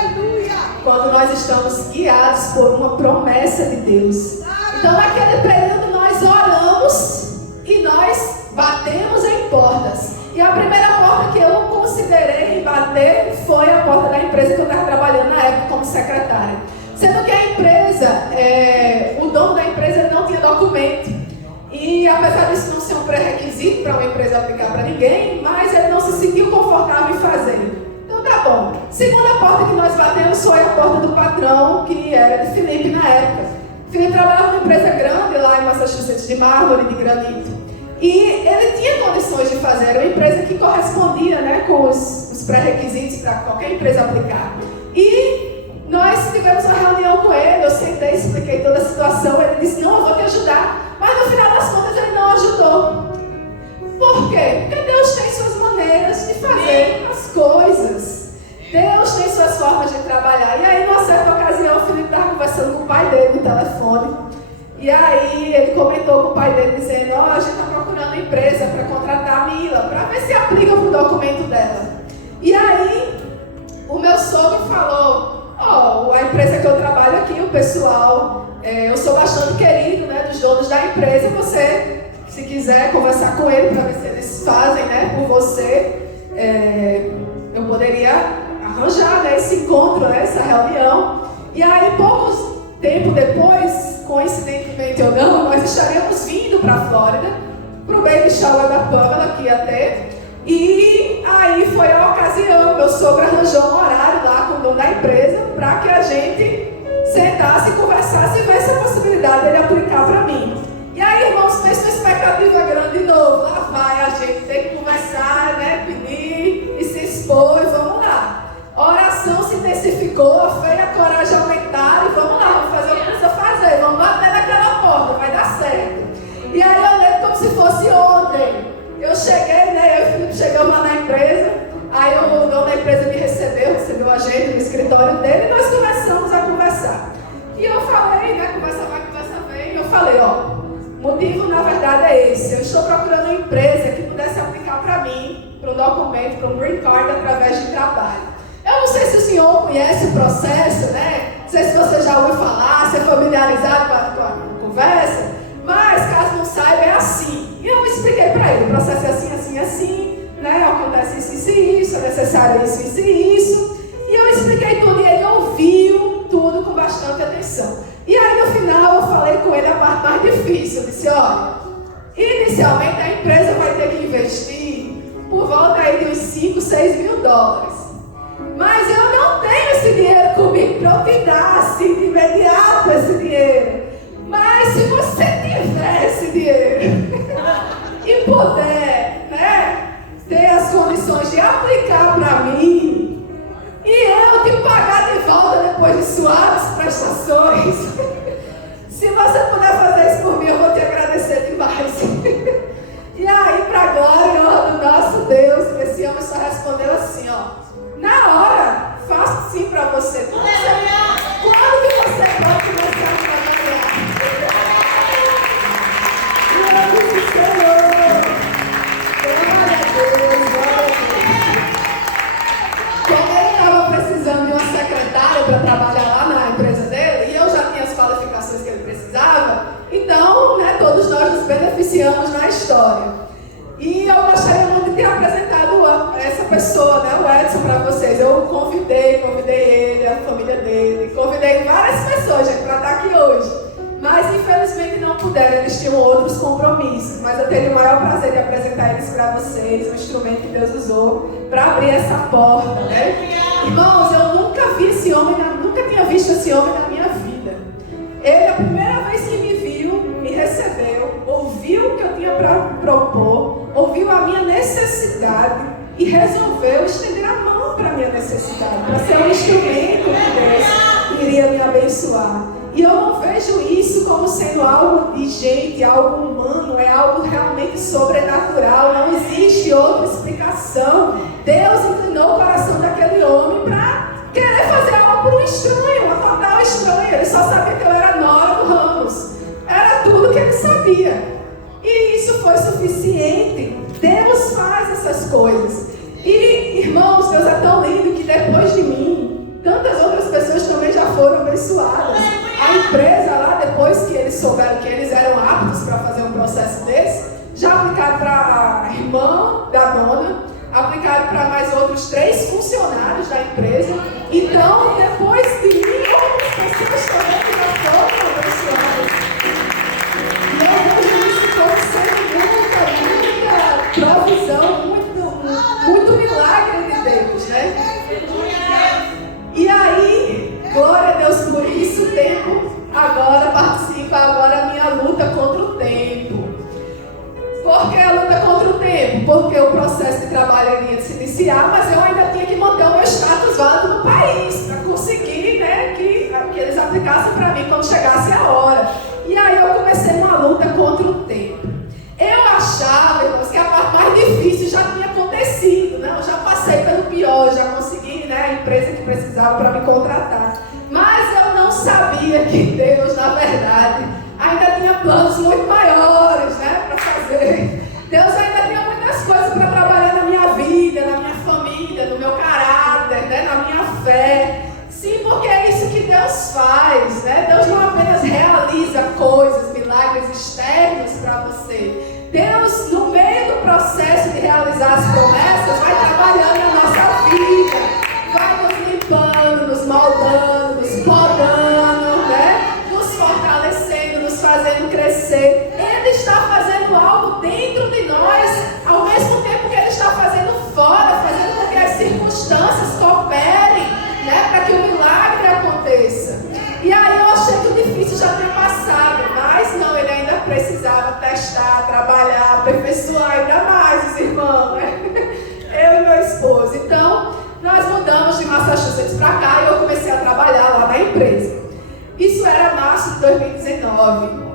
Quando nós estamos guiados por uma promessa de Deus. Então, naquele período, nós oramos e nós batemos em portas. E a primeira porta que eu considerei bater foi a porta da empresa que eu estava trabalhando na época como secretária. Sendo que a empresa, o dono da empresa ele não tinha documento. E apesar disso não ser um pré-requisito para uma empresa aplicar para ninguém, mas ele não se sentiu confortável em fazer. Então tá bom. Segunda porta que nós batemos foi a porta do patrão, que era de Felipe na época. Felipe trabalhava numa empresa grande lá em Massachusetts, de mármore, de granito. E ele tinha condições de fazer, era uma empresa que correspondia, né, com os pré-requisitos para qualquer empresa aplicar. E nós tivemos uma reunião com ele, eu sentei, expliquei toda a situação, ele disse, não, eu vou te ajudar. Mas no final das contas ele não ajudou. Por quê? Porque Deus tem suas maneiras de fazer as coisas. Deus tem suas formas de trabalhar. E aí, numa certa ocasião, o Felipe estava conversando com o pai dele no telefone. E aí ele comentou com o pai dele, dizendo, a gente está procurando uma empresa para contratar a Mila, para ver se aplica para o documento dela. E aí, o meu sogro falou, a empresa que eu trabalho aqui, o pessoal, eu sou bastante querido, né, dos donos da empresa, você, se quiser conversar com ele para ver se eles fazem, né, por você, eu poderia arranjar, né, esse encontro, né, essa reunião. E aí, pouco tempo depois, coincidentemente ou não, nós estaremos vindo para a Flórida, para o Baby Shower da Pamela, que ia ter. E aí foi a ocasião, meu sogro arranjou um horário lá com dono da empresa para que a gente sentasse, conversasse e visse a possibilidade dele aplicar para mim. E aí, irmãos, fez uma expectativa grande de novo. Lá vai a gente ter que conversar, né, pedir e se expor, e vamos lá. A oração se intensificou, a fé e a coragem aumentaram, e vamos lá, vamos fazer o que precisa fazer, vamos bater naquela porta, vai dar certo. E aí eu lembro como se fosse ontem. Eu cheguei, né, eu e o Felipe chegamos lá na empresa, aí o dono da empresa me recebeu a gente no escritório dele, e nós começamos a conversar. E eu falei, né, conversa vai, conversa vem, e eu falei, ó, o motivo na verdade é esse, eu estou procurando uma empresa que pudesse aplicar para mim, para um documento, para um green card através de trabalho. Eu não sei se o senhor conhece o processo, né? Não sei se você já ouviu falar, se é familiarizado com a conversa, mas caso não saiba, é assim. E eu expliquei para ele, o processo é assim, assim, assim, né? Acontece isso e isso, é necessário isso e isso. E eu expliquei tudo e ele ouviu tudo com bastante atenção. E aí no final eu falei com ele a parte mais difícil. Eu disse, olha, inicialmente a empresa vai ter que investir por volta aí de uns 5, 6 mil dólares. Mas eu não tenho esse dinheiro comigo para eu te dar assim de imediato esse dinheiro. Mas se você tiver esse dinheiro e puder, né, ter as condições de aplicar para mim e eu te pagar de volta depois de suaves prestações, se você puder fazer isso por mim, eu vou te agradecer demais. E aí, para a glória do nosso Deus, esse homem só respondeu assim, ó. Na hora, faço sim para você. Quando que você pode começar a trabalhar? Glória ao Senhor. Glória a Deus, glória a Deus. Como ele estava precisando de uma secretária para trabalhar lá na empresa dele, e eu já tinha as qualificações que ele precisava, então, né, todos nós nos beneficiamos na história. E eu gostaria muito de ter apresentado essa pessoa, né, o Edson, para vocês. Eu convidei ele, a família dele, convidei várias pessoas, gente, para estar aqui hoje. Mas infelizmente não puderam, eles tinham outros compromissos. Mas eu teria o maior prazer de apresentar eles para vocês, o instrumento que Deus usou para abrir essa porta, né? Irmãos, eu nunca vi esse homem, nunca tinha visto esse homem na minha vida. Ele, a primeira vez que me viu, me recebeu, ouviu o que eu tinha para propor, ouviu a minha necessidade e resolveu estender a mão para a minha necessidade, para ser um instrumento que Deus iria me abençoar. E eu não vejo isso como sendo algo de gente, algo humano, é algo realmente sobrenatural, não existe outra explicação. Deus inclinou o coração daquele homem para querer fazer algo para um estranho, uma total estranha. Ele só sabia que eu era Nora do Ramos, era tudo que ele sabia. E isso foi suficiente. Deus faz essas coisas. E, irmãos, Deus é tão lindo que depois de mim, tantas outras pessoas também já foram abençoadas. A empresa lá, depois que eles souberam que eles eram aptos para fazer um processo desse, já aplicaram para a irmã da dona, aplicaram para mais outros 3 funcionários da empresa. Então, depois de mim, outras pessoas também já foram abençoadas. E eu vejo isso como sendo muita provisão, muito milagre de Deus, né? E aí, glória a Deus por isso, o tempo agora participa, agora a minha luta contra o tempo. Por que a luta contra o tempo? Porque o processo de trabalho iria se iniciar, mas eu ainda tinha que manter o meu status válido no país, para conseguir, né, que eles aplicassem para mim quando chegasse a hora. E aí eu comecei uma luta contra o tempo. Eu achava, irmãos, que a parte mais difícil já tinha acontecido, né? Eu já passei pelo pior, já consegui, né, a empresa que precisava para me contratar. Mas eu não sabia que Deus, na verdade, ainda tinha planos muito maiores, né, para fazer. Deus ainda tinha muitas coisas para trabalhar na minha vida, na minha família, no meu caráter, né, na minha fé. Sim, porque é isso que Deus faz, né? Deus não apenas realiza coisas, milagres externos para você. Deus, no meio do processo de realizar as promessas, vai trabalhando na nossa vida, vai nos limpando, nos moldando, nos podando, né? Nos fortalecendo, nos fazendo crescer. Ele está fazendo algo dentro de nós, ao mesmo tempo que Ele está fazendo fora, fazendo com que as circunstâncias cooperem, né? Para Massachusetts para cá e eu comecei a trabalhar lá na empresa. Isso era março de 2019.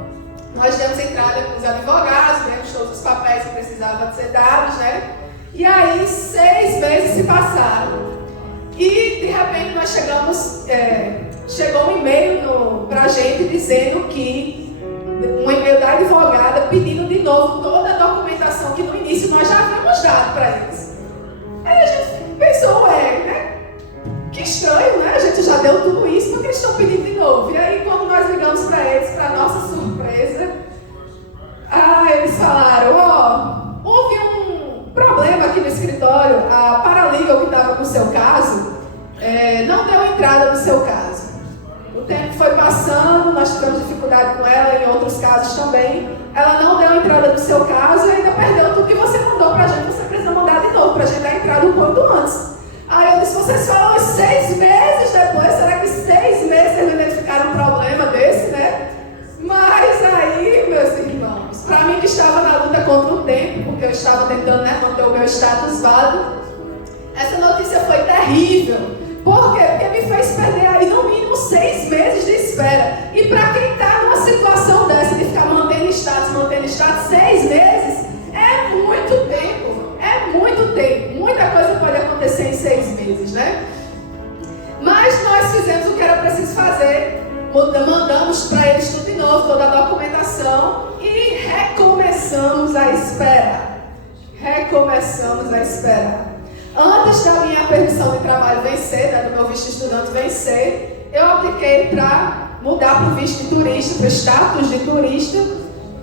Nós demos entrada com os advogados, demos todos os papéis que precisavam de ser dados, né? E aí 6 meses se passaram. E de repente nós chegou um e-mail pra gente dizendo que um e-mail da advogada pedindo de novo toda a documentação que no início nós já havíamos dado para eles. Aí a gente pensou, né? Que estranho, né? A gente já deu tudo isso, porque eles estão pedindo de novo. E aí quando nós ligamos para eles, para nossa surpresa, eles falaram, houve um problema aqui no escritório, a paralegal que estava com o seu caso, não deu entrada no seu caso. O tempo foi passando, nós tivemos dificuldade com ela, em outros casos também. Ela não deu entrada no seu caso e ainda perdeu tudo que você mandou pra gente. Você precisa mandar de novo pra gente dar entrada o quanto antes. Aí eu disse, vocês falam 6 meses depois, será que 6 meses eles identificaram um problema desse, né? Mas aí, meus irmãos, pra mim que estava na luta contra o tempo, porque eu estava tentando manter o meu status válido, essa notícia foi terrível. Por quê? Porque me fez perder aí no mínimo 6 meses de espera. E para quem está numa situação dessa de ficar mantendo status, 6 meses é muito tempo. É muito tempo. Muita coisa pode acontecer em 6 meses, né? Mas nós fizemos o que era preciso fazer. Mandamos para eles tudo de novo, toda a documentação. E recomeçamos a esperar. Antes da minha permissão de trabalho vencer, do meu visto de estudante vencer, eu apliquei para mudar para o visto de turista, para o status de turista,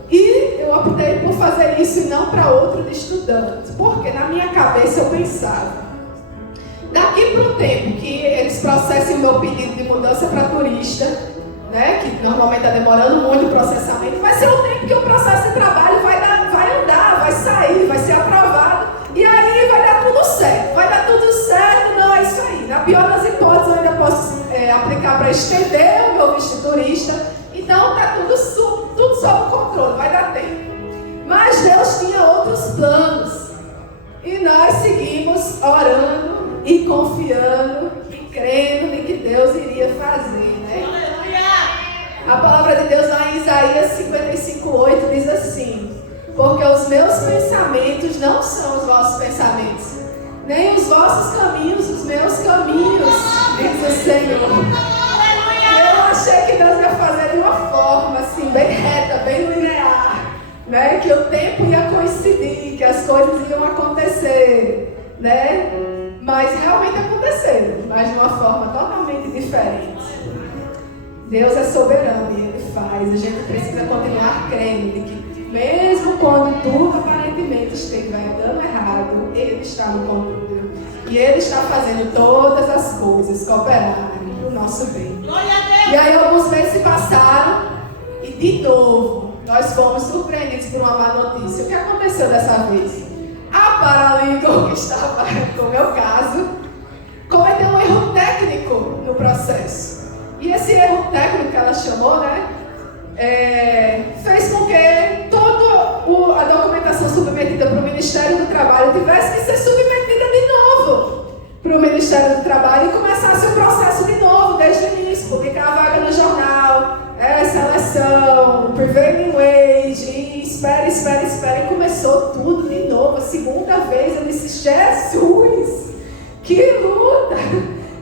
e eu optei por fazer isso e não para outro de estudante, porque na minha cabeça eu pensava, daqui para o tempo que eles processem o meu pedido de mudança para turista, né, que normalmente está demorando muito o processamento, vai ser o tempo que o processo de trabalho vai andar, vai sair, vai ser aprovado. E aí vai dar tudo certo, não, é isso aí. Na pior das hipóteses, eu ainda posso aplicar para estender o meu visto de turista. Então está tudo sob controle, vai dar tempo. Mas Deus tinha outros planos. E nós seguimos orando e confiando e crendo em que Deus iria fazer, né? A palavra de Deus lá em Isaías 55:8 diz assim: porque os meus pensamentos não são os vossos pensamentos, nem os vossos caminhos, os meus caminhos, diz o Senhor. Eu achei que Deus ia fazer de uma forma assim, bem reta, bem linear, né? Que o tempo ia coincidir, que as coisas iam acontecer, né? Mas realmente aconteceram, mas de uma forma totalmente diferente. Deus é soberano e Ele faz. A gente precisa continuar crendo de que mesmo quando tudo aparentemente estiver dando errado, Ele está no controle. E Ele está fazendo todas as coisas cooperarem para o nosso bem. E aí alguns meses se passaram e de novo nós fomos surpreendidos por uma má notícia. O que aconteceu dessa vez? A paralegal que estava com o meu caso cometeu um erro técnico no processo. E esse erro técnico que ela chamou, né? Fez com que toda a documentação submetida para o Ministério do Trabalho tivesse que ser submetida de novo para o Ministério do Trabalho e começasse o processo de novo, desde o início, publicar a vaga no jornal, seleção, prevailing wage, e espera, e começou tudo de novo. A segunda vez eu disse, Jesus, que luta!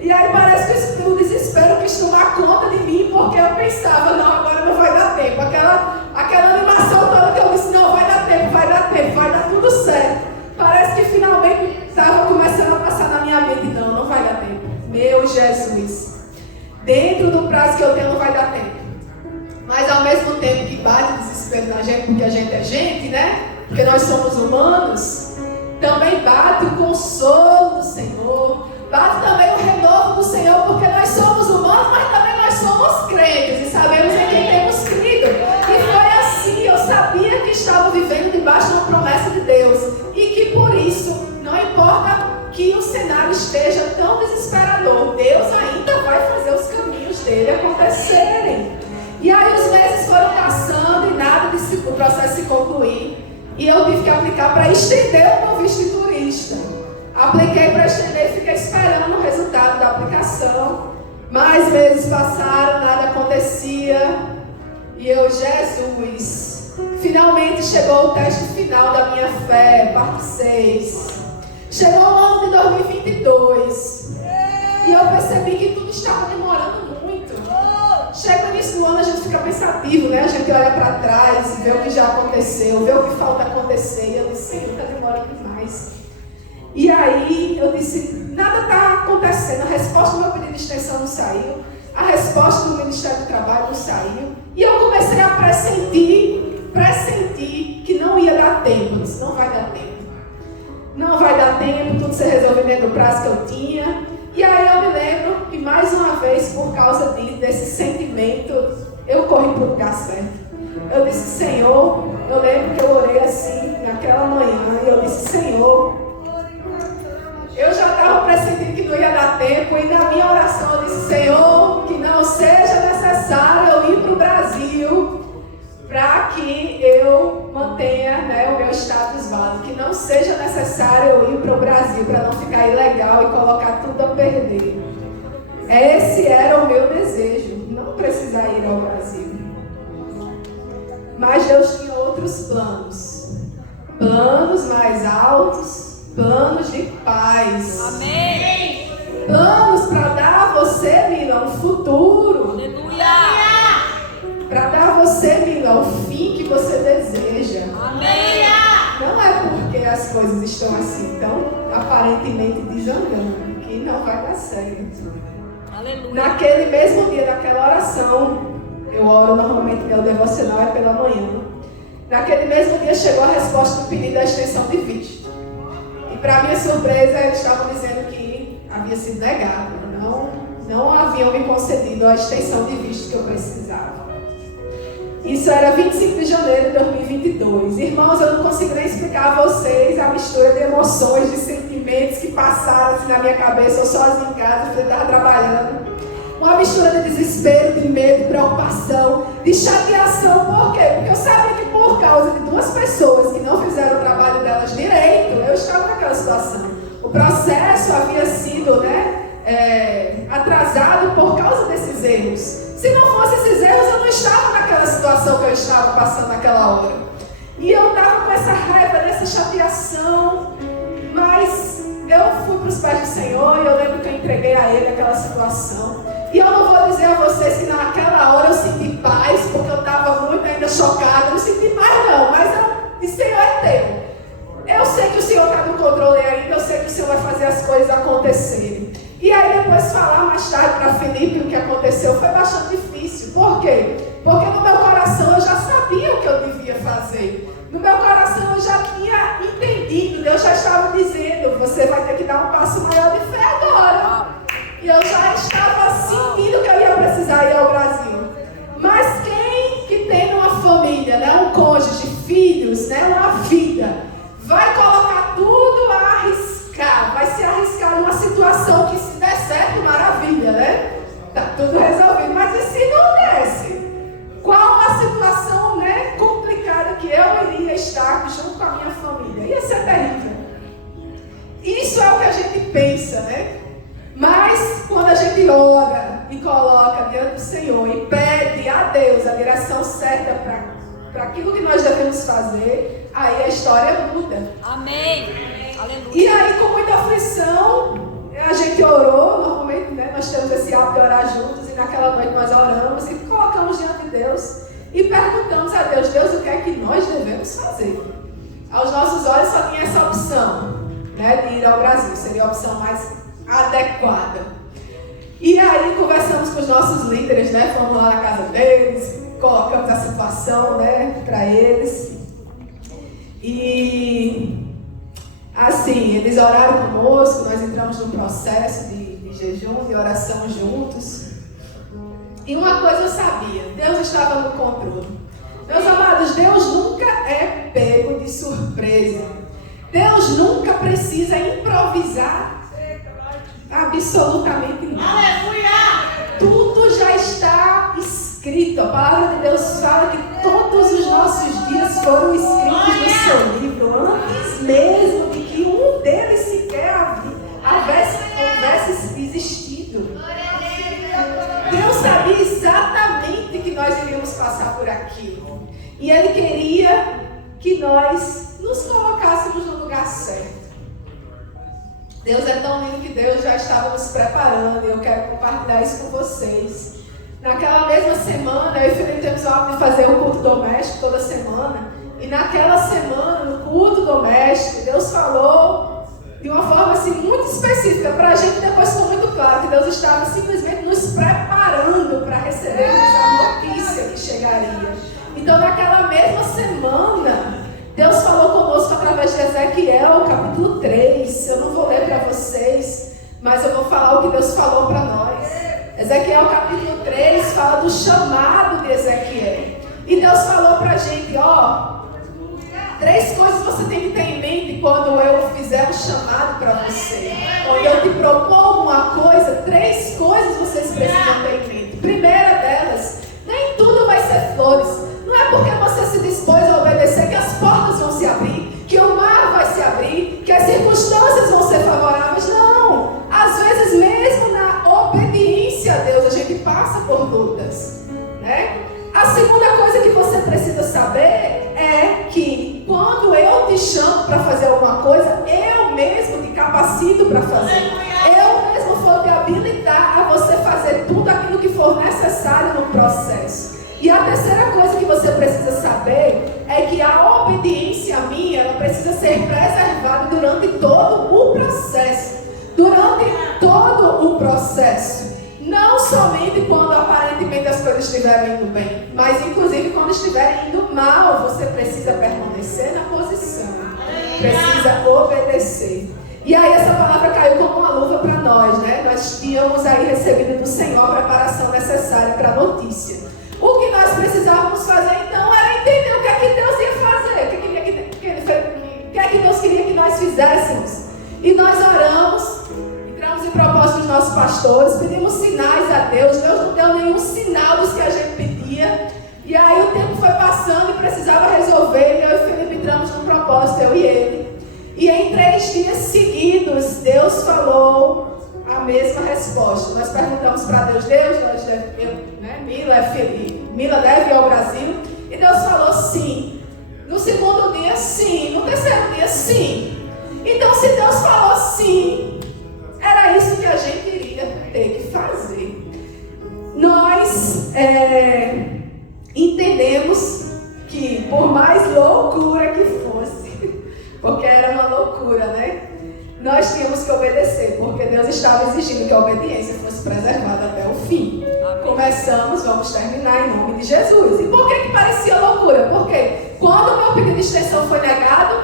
E aí parece que o desespero quis tomar conta de mim, porque eu pensava, não, agora não vai dar tempo. Aquela animação toda que eu disse, não, vai dar tempo, vai dar tudo certo. Parece que finalmente estava começando a passar na minha mente, não vai dar tempo. Meu Jesus, dentro do prazo que eu tenho não vai dar tempo. Mas ao mesmo tempo que bate desespero na gente, porque a gente é gente, né? Porque nós somos humanos, também bate o consolo do Senhor. Bate também o renovo do Senhor, porque nós somos humanos, mas também nós somos crentes e sabemos em quem temos crido. E foi assim, eu sabia que estava vivendo debaixo de uma promessa de Deus e que por isso, não importa que o cenário esteja tão desesperador, Deus ainda vai fazer os caminhos dele acontecerem. E aí os meses foram passando e nada o processo se concluir. E eu tive que aplicar para estender o meu visto de turista. Apliquei para estender e fiquei esperando o resultado da aplicação. oração. Mais meses passaram, nada acontecia. E eu, Jesus, finalmente chegou o teste final da minha fé, parte 6. Chegou o ano de 2022. E eu percebi que tudo estava demorando muito. Chega no início do ano, a gente fica pensativo, né? A gente olha para trás e vê o que já aconteceu, vê o que falta acontecer. E eu disse, Senhor, está demorando demais. E aí eu disse, nada está acontecendo. A resposta do meu pedido de extensão não saiu. A resposta do Ministério do Trabalho não saiu. E eu comecei a pressentir que não ia dar tempo. Eu disse, não vai dar tempo. Não vai dar tempo, tudo ser resolvido dentro do prazo que eu tinha. E aí eu me lembro que mais uma vez, por causa desse sentimento, eu corri para o lugar certo. Eu disse, Senhor, eu lembro que eu orei assim naquela manhã, e eu disse, Senhor, eu já estava pressentindo que não ia dar tempo, e na minha oração eu disse, Senhor, que não seja necessário eu ir para o Brasil para que eu mantenha, né, o meu status válido, que não seja necessário eu ir para o Brasil para não ficar ilegal e colocar tudo a perder. Esse era o meu desejo, não precisar ir ao Brasil. Mas Deus tinha outros planos mais altos, planos de paz. Amém. Planos para dar a você, Mila, um futuro. Aleluia. Para dar a você, Mila, o fim que você deseja. Amém. Não é porque as coisas estão assim tão aparentemente desandando que não vai dar certo. Aleluia. Naquele mesmo dia, daquela oração, eu oro normalmente, meu devocional é pela manhã. Naquele mesmo dia chegou a resposta do pedido da extensão de visto. E para minha surpresa, eles estavam dizendo que havia sido negado. Não haviam me concedido a extensão de visto que eu precisava. Isso era 25 de janeiro de 2022. Irmãos, eu não consigo nem explicar a vocês a mistura de emoções, de sentimentos que passaram assim na minha cabeça. Eu sozinha em casa, eu estava trabalhando. Uma mistura de desespero, de medo, de preocupação, de chateação. Por quê? Porque eu sabia que por causa de duas pessoas que não fizeram o trabalho delas direito, eu estava naquela situação. O processo havia sido, atrasado por causa desses erros. Se não fossem esses erros, eu não estava naquela situação que eu estava passando naquela hora. E eu estava com essa raiva, essa chateação, mas eu fui para os pés do Senhor e eu lembro que eu entreguei a Ele aquela situação. E eu não vou dizer a vocês que naquela hora eu senti paz, porque eu estava muito ainda chocada. Eu não senti mais não, mas eu disse, Senhor, é teu. Eu sei que o Senhor está no controle ainda, eu sei que o Senhor vai fazer as coisas acontecerem. E aí depois falar mais tarde para Felipe o que aconteceu foi bastante difícil. Por quê? Porque no meu coração eu já sabia o que eu devia fazer. No meu coração eu já tinha entendido. Deus já estava dizendo, você vai ter que dar um passo maior de fé agora. E eu já estava sentindo que eu ia precisar ir ao Brasil. Mas quem que tem uma família, um cônjuge, filhos, uma vida, vai colocar tudo a arriscar, vai se arriscar numa situação que se der certo, maravilha, né? Tá tudo resolvido, mas e se não desse? Qual a situação, complicada que eu iria estar junto com a minha família? Ia ser terrível. Isso é o que a gente pensa, Mas quando a gente ora e coloca diante do Senhor e pede a Deus a direção certa para aquilo que nós devemos fazer, aí a história muda. Amém. Aleluia. E aí, com muita aflição, a gente orou, normalmente, nós temos esse hábito de orar juntos, e naquela noite nós oramos e colocamos diante de Deus e perguntamos a Deus, o que é que nós devemos fazer? Aos nossos olhos só tinha essa opção, de ir ao Brasil, seria a opção mais adequada. E aí conversamos com os nossos líderes, fomos lá na casa deles, colocamos a situação, para eles. E assim, eles oraram conosco, nós entramos num processo de jejum, de oração juntos. E uma coisa eu sabia, Deus estava no controle. Meus amados, Deus nunca é pego de surpresa. Deus nunca precisa improvisar absolutamente nada. Aleluia! Tudo já está escrito. A palavra de Deus fala que todos os nossos dias foram escritos no seu livro, antes mesmo de que um deles sequer houvesse existido. passar por aquilo. E Ele queria que nós nos colocássemos no lugar certo. Deus é tão lindo que Deus já estava nos preparando, e eu quero compartilhar isso com vocês. Naquela mesma semana, eu e o Felipe temos o hábito de fazer o culto doméstico toda semana. E naquela semana, no culto doméstico, Deus falou de uma forma assim, muito específica. Para a gente depois ficou muito claro que Deus estava simplesmente nos preparando para recebermos a notícia que chegaria. Então, naquela mesma semana, Deus falou conosco através de Ezequiel, capítulo 3. Eu não vou ler para vocês, mas eu vou falar o que Deus falou para nós. Ezequiel, capítulo 3, fala do chamado de Ezequiel. E Deus falou para a gente, ó, 3 coisas você tem que ter em mente quando eu fizer um chamado para você. Quando eu te propor uma coisa, 3 coisas vocês precisam ter em mente. Primeira delas, nem tudo vai ser flores. Não é porque você se dispôs a obedecer que as portas vão se abrir, que o mar vai se abrir, que as circunstâncias vão ser favoráveis. Não. Às vezes mesmo na obediência a Deus a gente passa por lutas, né? A segunda coisa que você precisa saber é que quando eu te chamo para fazer alguma coisa, eu mesmo te capacito para fazer. Eu mesmo vou te habilitar a você fazer tudo aquilo que for necessário no processo. E a terceira coisa que você precisa saber é que a obediência minha, ela precisa ser preservada durante todo o processo. Durante todo o processo. Não somente quando aparentemente as coisas estiverem indo bem, mas inclusive quando estiverem indo mal, você precisa permanecer na posição. Precisa obedecer. E aí essa palavra caiu como uma luva para nós, né? Nós tínhamos aí recebido do Senhor a preparação necessária para a notícia. O que nós precisávamos fazer então era entender o que é que Deus ia fazer, o que é que Deus queria que nós fizéssemos. E nós oramos, entramos em propósito dos nossos pastores, pedimos sinais a Deus. Deus não deu nenhum sinal dos que a gente pedia. E aí o tempo foi passando e precisava resolver. E eu e o Felipe entramos num propósito, eu e ele. E em 3 dias seguidos, Deus falou a mesma resposta. Nós perguntamos para Deus, nós devemos, né? Mila deve ir ao Brasil. E Deus falou sim. No segundo dia, sim. No terceiro dia, sim. Então, se Deus falou sim, era isso que a gente iria ter que fazer. Nós entendemos que, por mais loucura que fosse, porque era uma loucura, né? Nós tínhamos que obedecer, porque Deus estava exigindo que a obediência fosse preservada até o fim. Começamos, vamos terminar em nome de Jesus. E por que parecia loucura? Porque quando o meu pedido de extensão foi negado,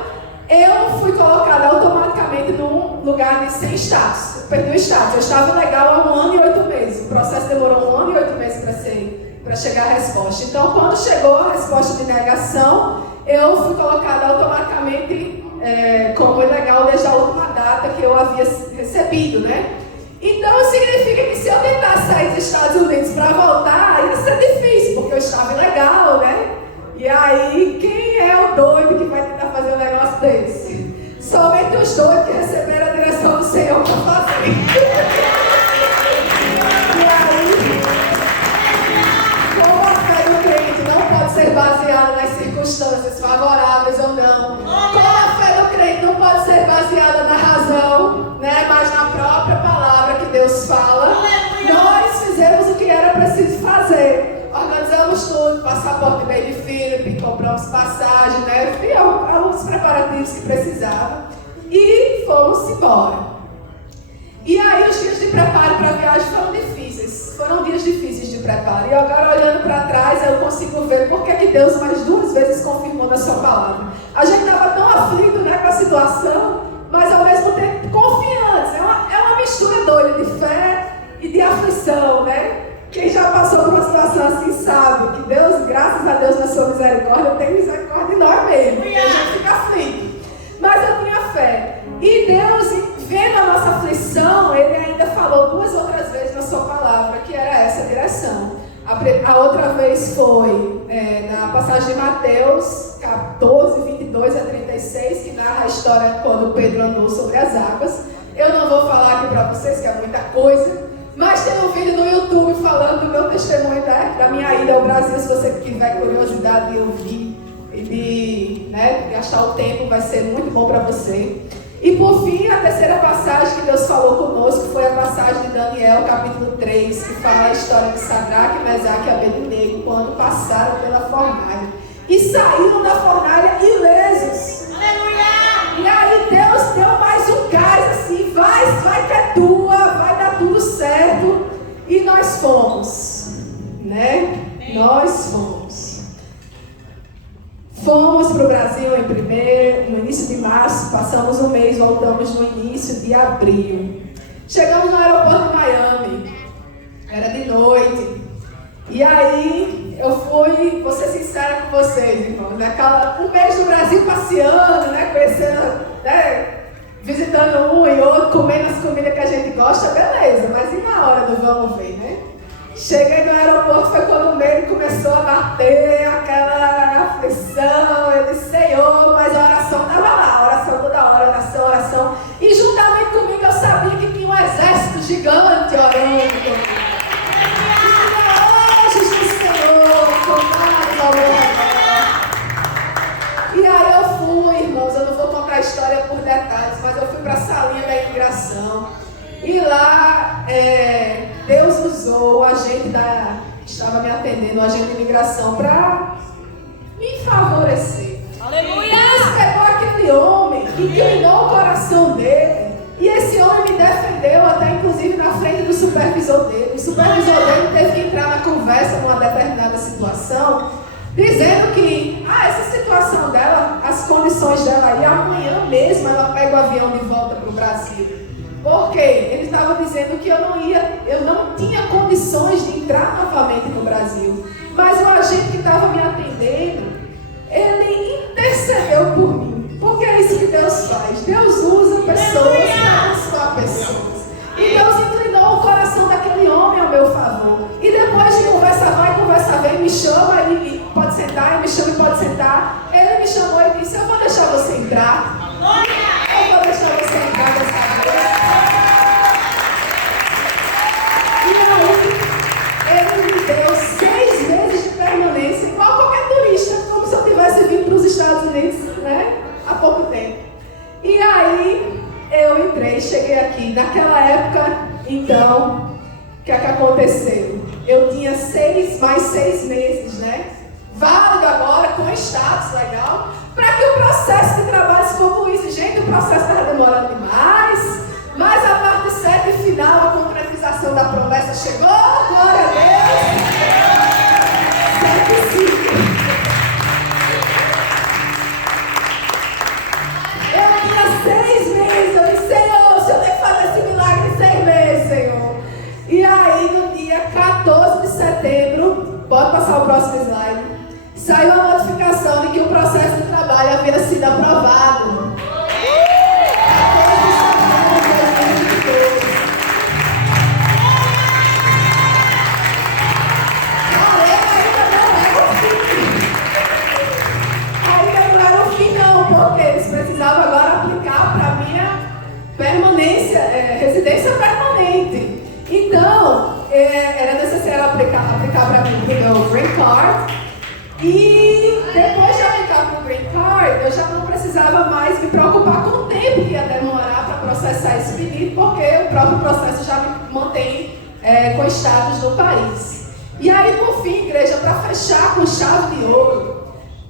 eu fui colocada automaticamente num lugar de sem status. Eu perdi o status. Eu estava legal há 1 ano e 8 meses. O processo demorou 1 ano e 8 meses para chegar a resposta. Então, quando chegou a resposta de negação, eu fui colocada automaticamente como ilegal desde a última data que eu havia recebido, né? Então, significa que se eu tentasse sair dos Estados Unidos para voltar, ia ser difícil, porque eu estava ilegal, né? E aí, quem é o doido que vai tentar fazer um negócio desse? Somente os doidos que receberam a direção do Senhor para fazer. E aí, como a fé do crente não pode ser baseada nas circunstâncias favoráveis ou não, como a fé do crente não pode ser baseada na razão, né, mas na própria palavra que Deus fala, nós fizemos o que era preciso fazer. Organizamos tudo, passaporte bem de Filipe, compramos passagem, né? E alguns preparativos que precisava. E fomos embora. E aí os dias de preparo para a viagem foram difíceis. Foram dias difíceis de preparo. E agora olhando para trás eu consigo ver porque que Deus mais 2 vezes confirmou na sua palavra. A gente estava tão aflito, né, com a situação, mas ao mesmo tempo confiantes. É uma mistura doida de fé e de aflição, né? Quem já passou por uma situação assim sabe que Deus, graças a Deus na sua misericórdia, tem misericórdia de nós mesmo. E a gente fica aflito. Mas eu tinha fé. E Deus, vendo a nossa aflição, Ele ainda falou 2 outras vezes na sua palavra, que era essa direção. A outra vez foi na passagem de Mateus 14, 22 a 36, que narra a história quando Pedro andou sobre as águas. Eu não vou falar aqui para vocês, que é muita coisa, Mas tem um vídeo no YouTube falando do meu testemunho da minha ida ao Brasil. Se você tiver curiosidade de ouvir e de gastar o tempo, vai ser muito bom para você. E por fim, a terceira passagem que Deus falou conosco foi a passagem de Daniel, capítulo 3, que fala a história de Sadraque, Mesaque e Abednego, quando passaram pela fornalha e saíram da fornalha ilesos. Aleluia! E aí Deus deu mais um gás assim, vai que é tua, vai dar tudo certo. E nós fomos, né? Nós fomos. Fomos para o Brasil no início de março, passamos um mês, voltamos no início de abril. Chegamos no aeroporto de Miami, era de noite. E aí eu vou ser sincera com vocês, irmãos, um mês no Brasil passeando, né, conhecendo, né, visitando um e outro, comendo as comidas que a gente gosta, beleza, mas e na hora do vamos ver, né? Cheguei no aeroporto, foi quando o medo começou a bater, aquela aflição. Eu disse, Senhor, mas a oração estava lá, a oração toda hora, oração. E juntamente comigo eu sabia que tinha um exército gigante orando comigo. Anjos do Senhor, contados ao meu redor. E aí eu fui, irmãos, eu não vou contar a história por detalhes, mas eu fui para a salinha da imigração. E lá, Deus usou o agente que estava me atendendo, o agente de imigração, para me favorecer. Aleluia! Deus pegou aquele homem e inclinou o coração dele. E esse homem me defendeu, até inclusive na frente do supervisor dele. O supervisor dele teve que entrar na conversa numa determinada situação, dizendo que essa situação dela, as condições dela, e amanhã mesmo ela pega o avião de volta para o Brasil. Porque ele estava dizendo que eu não tinha condições de entrar novamente no Brasil. Mas o agente que estava me atendendo, ele intercedeu por mim. Porque é isso que Deus faz. Deus usa pessoas para abençoar pessoas. E Deus inclinou o coração daquele homem ao meu favor. E depois de conversa vai, conversa vem, me chama e pode sentar, e me chama e pode sentar. Ele me chamou e disse, eu vou deixar você entrar. Eu vou deixar você entrar dessa vez. Ele me deu 6 meses de permanência, igual qualquer turista, como se eu tivesse vindo para os Estados Unidos, né? Há pouco tempo. E aí eu entrei, cheguei aqui. Naquela época, então, o que é que aconteceu? Eu tinha mais 6 meses, né? Válido agora, com status legal, para que o processo de trabalho se concluísse. Gente, o processo estava demorando demais. Mas a parte certa e final, a concretização da promessa chegou. Glória a Deus. 7:5. Eu tinha 6 meses. Eu disse, Senhor, o Senhor tem que fazer esse milagre em 6 meses, Senhor. E aí, no dia 14 de setembro, pode passar o próximo slide, saiu a notificação de que o processo de trabalho havia sido aprovado. Porque eles precisavam agora aplicar para a minha permanência, residência permanente. Então, era necessário aplicar para mim o meu Green Card. E depois de aplicar para o Green Card, eu já não precisava mais me preocupar com o tempo que ia demorar para processar esse pedido, porque o próprio processo já me mantém com status no país. E aí, por fim, igreja, para fechar com chave de ouro,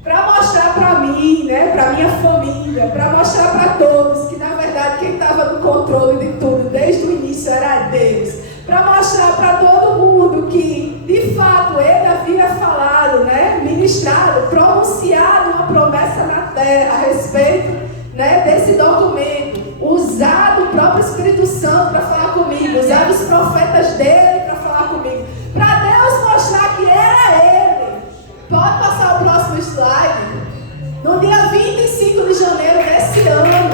para mostrar para mim, né, para minha família, para mostrar para todos que, na verdade, quem estava no controle de tudo desde o início era Deus. Para mostrar para todo mundo que, de fato, Ele havia falado, né, ministrado, pronunciado uma promessa na terra a respeito, né, desse documento, usado o próprio Espírito Santo para falar comigo, usado os profetas dele para falar comigo, para Deus mostrar que era Ele. Pode passar o próximo slide. No dia 25 de janeiro desse ano, eu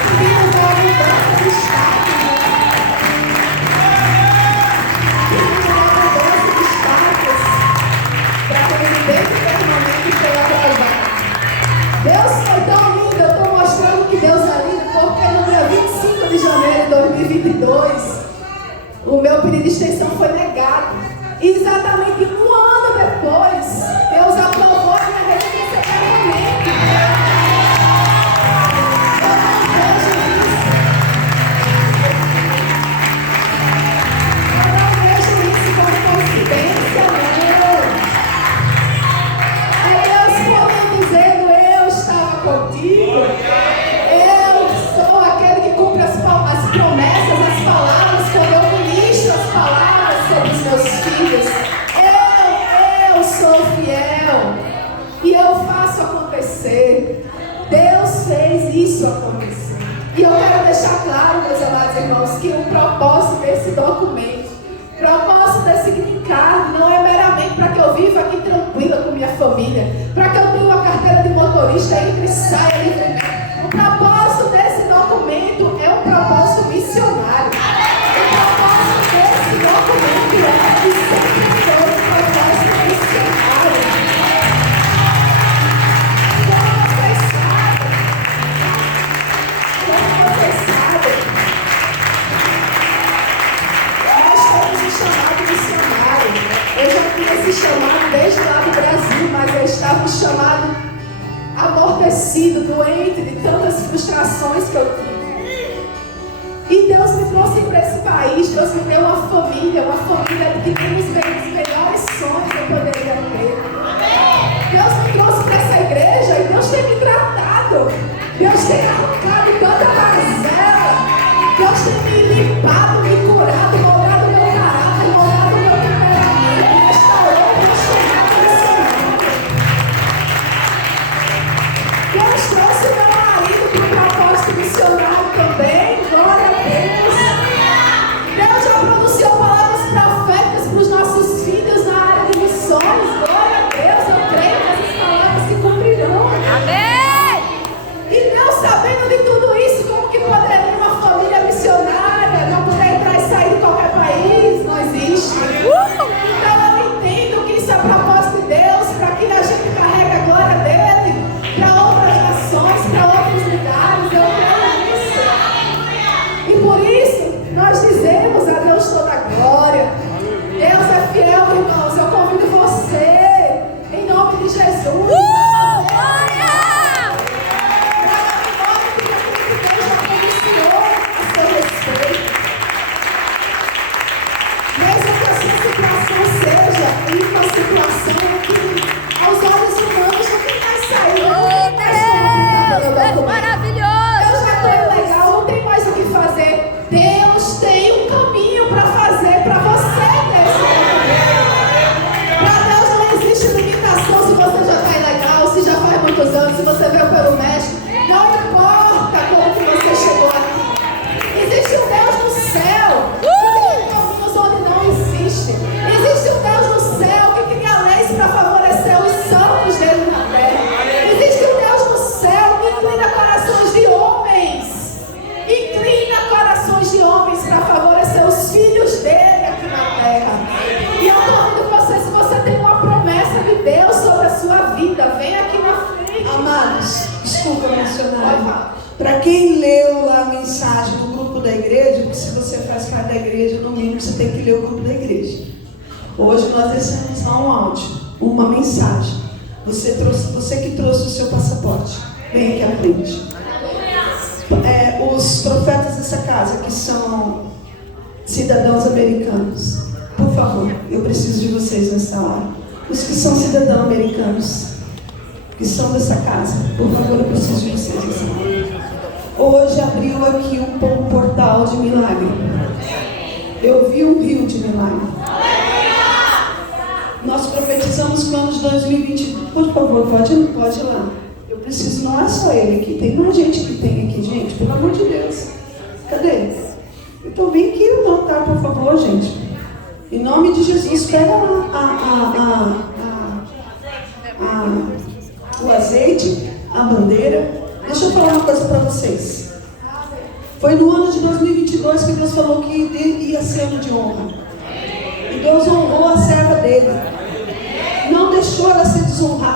pedi uma mudança de status. Pedi uma mudança de status para residência permanente foi aprovada. Deus foi tão lindo, eu estou mostrando que Deus é lindo, porque no dia 25 de janeiro de 2022, o meu pedido de extensão foi negado. E exatamente um ano depois, Deus aprovou a minha residência permanente. Eu não vejo isso como coincidência, não. É Deus falando, dizendo: eu estava contigo. Eu sou aquele que cumpre as promessas, as palavras, quando eu ministro as palavras sobre os meus filhos. Eu sou fiel e eu faço acontecer. Deus fez isso acontecer. E eu quero deixar claro, meus amados irmãos, que o propósito desse documento, o propósito desse green card, não é meramente para que eu viva aqui tranquila com minha família, para que eu tenha uma carteira de motorista, entre e saia livremente. O propósito desse documento é um propósito missionário. O propósito desse documento é e sempre foi um propósito missionário. Como vocês sabem, nós temos um chamado missionário. Eu já tinha esse chamado desde lá do Brasil, mas eu estava um chamado amortecido, doente de tantas frustrações que eu tive. E Deus me trouxe para esse país. Deus me deu uma família que tem os melhores sonhos que eu poderia ter. Deus me trouxe para essa igreja e Deus tem me tratado. Deus tem arrancado tanta mazela. Deus tem me limpado, me curado, moldado meu caráter, moldado meu temperamento, restaurou meu chamado missionário. Deus trouxe meu marido para o propósito missionário também. Glória a Deus. Deus já pronunciou palavras proféticas para os nossos filhos na área de missões. Glória a Deus. Eu creio que essas palavras se cumprirão. Amém. E Deus, sabendo de tudo isso, como que poderia uma família missionária não poder entrar e sair de qualquer país? Não existe. Então eu entendo que isso é propósito de Deus, para que a gente carregue a glória dele para outras nações, para outros lugares. Eu creio nisso. E por isso, nós dizemos a Deus toda a glória. Deus é fiel, irmãos. Eu convido você, em nome de Jesus. Mesmo que a sua situação seja uma situação que aos olhos humanos não tem mais saída, não tem mais como ficar pelo Maravilhoso. Deus já tem legal, não tem mais o que fazer. Deus tem um caminho para fazer para você ter esse caminho. Para Deus não existe limitação se você já está ilegal, se já faz muitos anos, se você veio pelo México. Não importa como que você chegou aqui. Existe um Deus no céu. Onde não existe. Existe um Deus no céu que cria leis para favorecer os santos dele na terra. Existe um Deus no céu que inclina corações de homens. Inclina corações de homens para favorecer os filhos dele aqui na terra. E eu convido você, se você tem uma promessa de Deus sobre a sua vida, vem aqui na frente. Amados, desculpa mencionar. Para quem leu lá a mensagem do grupo da igreja, porque se você faz parte da igreja, no mínimo você tem que ler o grupo da igreja. Hoje nós deixamos lá um áudio, uma mensagem. Você que trouxe o seu passaporte, vem aqui à frente. Os profetas dessa casa, que são cidadãos americanos, por favor, eu preciso de vocês nessa hora. Os que são cidadãos americanos, que são dessa casa, por favor, eu preciso de vocês nessa hora. Hoje abriu aqui um portal de milagre. Eu vi um rio de milagre. Nós profetizamos que no ano de 2020. Por favor, pode ir lá. Eu preciso, não é só ele aqui, tem mais gente que tem aqui, gente, pelo amor de Deus. Cadê? Então vem aqui no altar, por favor, gente. Em nome de Jesus, pega lá o azeite, a bandeira. Deixa eu falar uma coisa para vocês. Foi no ano de 2022 que Deus falou que ia ser ano de honra. E Deus honrou a serva dele. Não deixou ela ser desonrada.